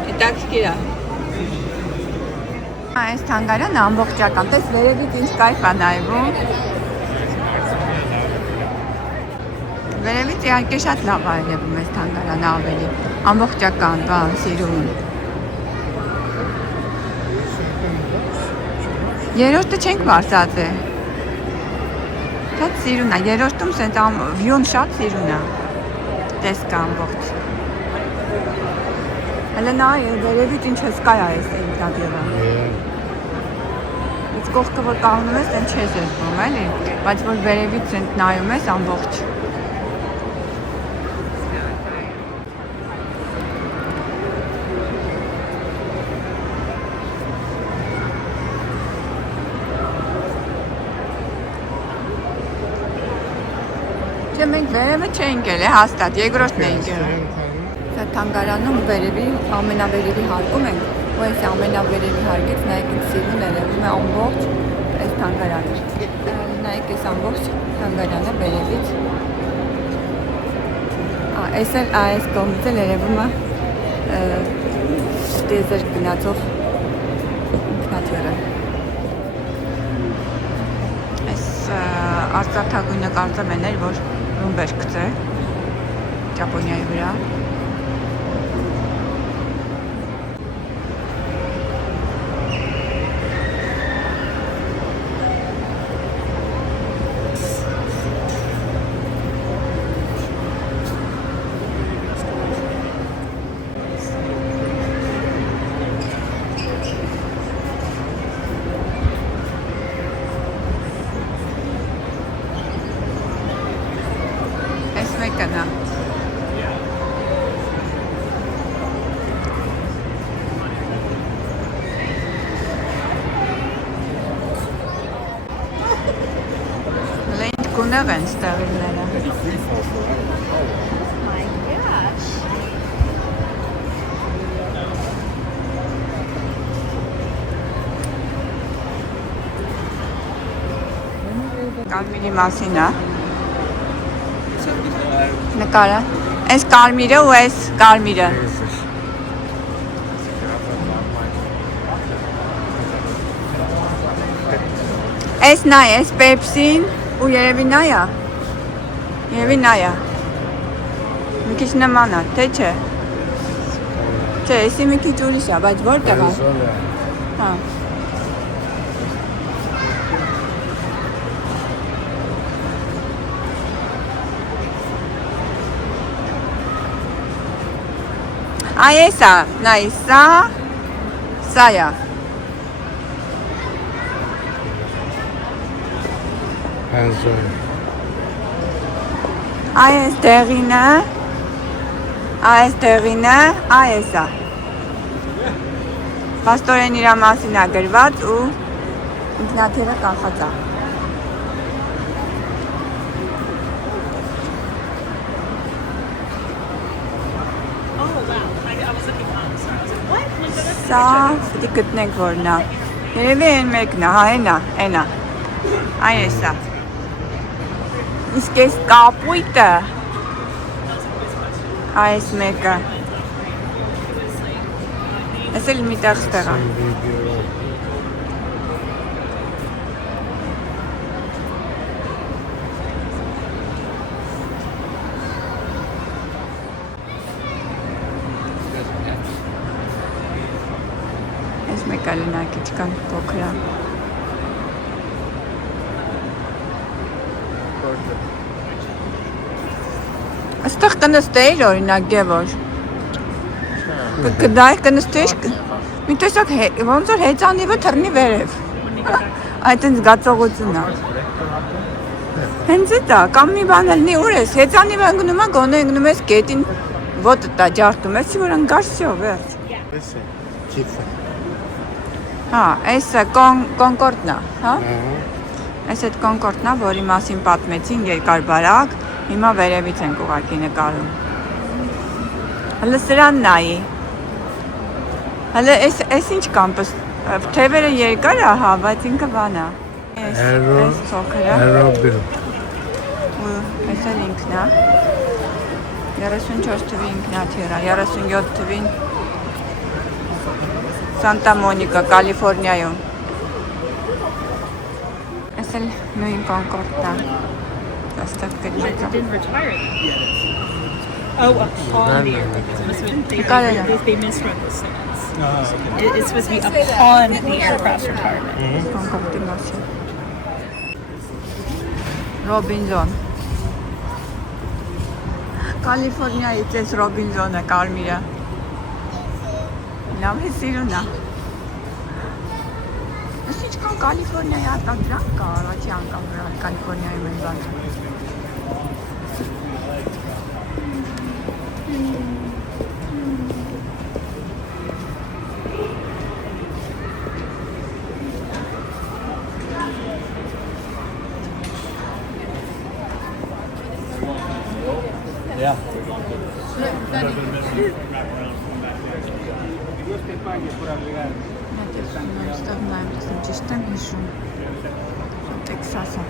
Հետաքրքիր է։ Այս թանգարանը ամբողջական, տես վերևից ինչ կայֆ է նայվում։ Վերևից իհարկե շատ լավ է երևում այս թանգարանը ավելի, ամբողջական, բան, սիրուն։ Երրորդը չենք բարձրացել։ Շատ սիրուն է, երրորդում սենց վյուն շատ սիրուն է։ Տեսքը ամբողջ։ Հələ նայ, վերևից ինչ հսկա է այս ինքնաթիռը։ Իսկ կողքը որ կանգնում ես, սենց չես զգում, էլի, բայց որ վերևից սենց նայում ես ամբողջ։ Չէ, մենք վերևը չենք ել, հաստատ, երկրորդն ենք ել։ Սա թանգարանում վերևի, ամենավերևի հարկում ենք, ու այս ամենավերևի հարկից նայեք ինձ սիրուն է լևում է ամբողջ այս թանգարանը։ Նայեք այս ամբողջ թանգարանը վերևից։ Այս էլ այս կողմից էլ երևում է տիեզեր գնացող ինքնաթիռը։ Այս արծաթագույնը կարծեմ են էր, որ ռումբեր գծե Ճապոնիայի վրա։ Գունեղ են ստեղիլները։ Կարմիրի մասին է։ Նկարը։ Այս կարմիրը ու այս կարմիրը։ Էս նա է, էս Pepsi-ն ու երևի նա է։ Երևի նա է։ Մի քիչ նման է, թե չէ։ Չէ, էսի մի քիչ ուրիշ է, բայց որտեղ է։ Հա։ Այ էսա, նայ, սա է։ Հանձոն։ Այս տեղինը, այ էսա։ Պաստորեն իրա մասին է գրված ու ինքնաթիռը կանխած է։ Սա պիտի գտնենք որն է։ Երևի են մեկն է, հա, էնա։ Այ էսա։ Իսկ էս կապույտը, այս մեկը, ես էլ մի տեղ ստեղ է։ Ես մեկ ալինակիչ կան փոքր է։ Այստեղ կնստեիր օրինակ Գևոր։ Կդայ կնստեիր մի տեսակ ոնց որ հեծանիվը թռնի վերև։ Այդ ինձ զգացողություն է։ Հենց դա կամ մի բան լինի ուր ես հեծանիվը ընկնում է գոնե ընկնում ես գետին ոտը տա ջարդում ես որ ընկար всё վերջ։ Էս է, ճիփը։ Հա, էսը կոնկորդն է, հա։ Այս այդ կոնկորդն է, որի մասին պատմեցին երկար բարակ, հիմա վերևից ենք ուղղակի նկարում։ Հələ սրան նայի։ Հələ էս ինչ կամպս, թևերը երկար է, հա, բայց ինքը բան է։ Էս փոքրը։ Էրոբիլ։ Ու էս էլ ինքն է։ 34 թվի ինքնաթիռ է, 37 թվին Սանտա Մոնիկա, Կալիֆոռնիայում։ Էս էլ նույն կոնկորդն է։ Այստեղ գտնվող։ Didn't retire it yet. Oh, upon the aircraft. They misread the sentence. It's supposed to be upon the aircraft's retirement. Կոնկորդի մասին։ Ռոբինզոն։ Կալիֆոռնիայից էս Ռոբինզոնը կարմիրը։ Լավ է սիրուն է։ Ես ինչքան Կալիֆոռնիայի արտադրանք կա, առաջի անգամ վրա Կալիֆոռնիայում են բացում։ Այստեղ նայում տեսնեմ ճիշտ եմ հիշում Տեքսասը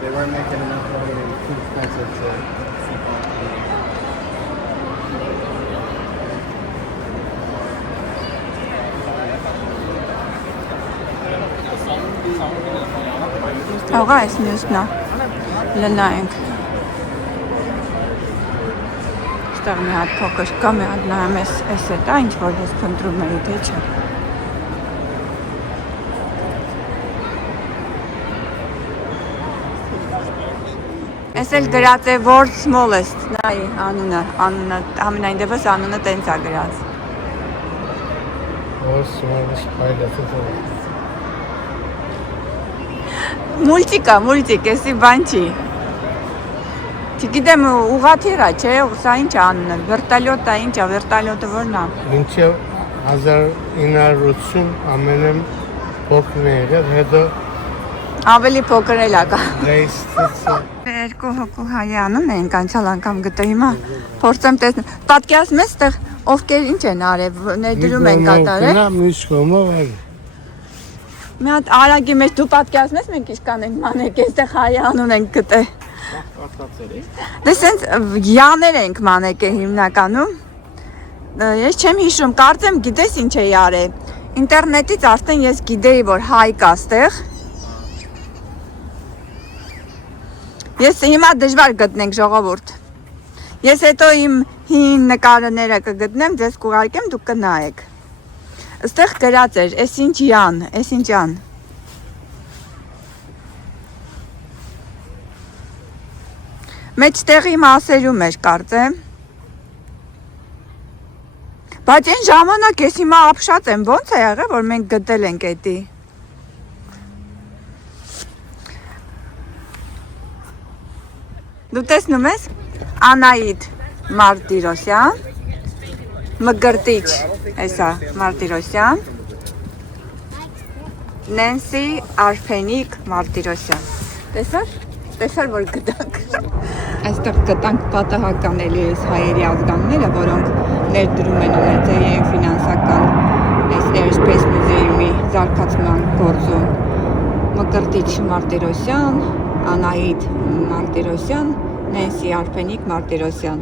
They weren't making enough money and too expensive to Աղա այս մյուսն է լնայենք Ստեղ մի հատ փոքր կա մի հատ նայում ես է դա ինչ որ ես փնտրում էի թե չէ Ես էլ գրած է World Smallest, նայ անունը, ամենայն դեպս անունը տենց է գրած։ World Smallest Pilot Մուլտիկ, էսի բան չի։ Չգիտեմ ուղղաթիռ է, չէ, սա ինչ է անունը, վերտալյոտ է, ինչ է, վերտալյոտը որն է։ Մինչև 1980 ամենեմ փոքրն է եղել, հետո Ավելի փոքր էլ ակա։ Race. Երկու հոգու հայանում ենք անցյալ անգամ գտա հիմա փորձեմ տեսնել։ Պատկերացնես այդտեղ ովքեր ինչ են արել, ներդրում են կատարել։ Միշտ կոմով։ Մի հատ արագի մեջ դու պատկերացնես մենք ինչքան ենք մանեկ, այստեղ հայանուն ենք գտել։ Դե սենց յաներ ենք մանեկե հիմնականում։ Ես չեմ հիշում, կարծեմ գիտես ինչ էի արել։ Ինտերնետից արդեն ես գիտեի, որ հայ կա ստեղ։ Ես հիմա դժվար գտնենք ժողովուրդ։ Ես հետո իմ հին նկարները կգտնեմ, ձեզ կուղարկեմ, դուք կնայեք։ Այստեղ գրած էր, էս ինչ յան, էս ինչ յան։ Մեջտեղի մասերում էր կարծեմ։ Բայց այն ժամանակ ես հիմա ապշած եմ, ոնց է եղել, որ մենք գտել ենք էդի։ Դու տեսնում ես Անահիտ Մարտիրոսյան, Մգրտիչ, հեսա Մարտիրոսյան, Նենսի Արփենիկ Մարտիրոսյան։ Տեսար, որ գտանք։ Այստեղ գտանք պատահական էլիս հայերի ազգանները, որոնք ներդրում են ունեցել են ֆինանսական Airspace մուզեյումի զարգացման գործում։ Մկրտիչ Մարտիրոսյան, Անահիտ Մարտիրոսյան, Նենսի Արփենիկ Մարտիրոսյան։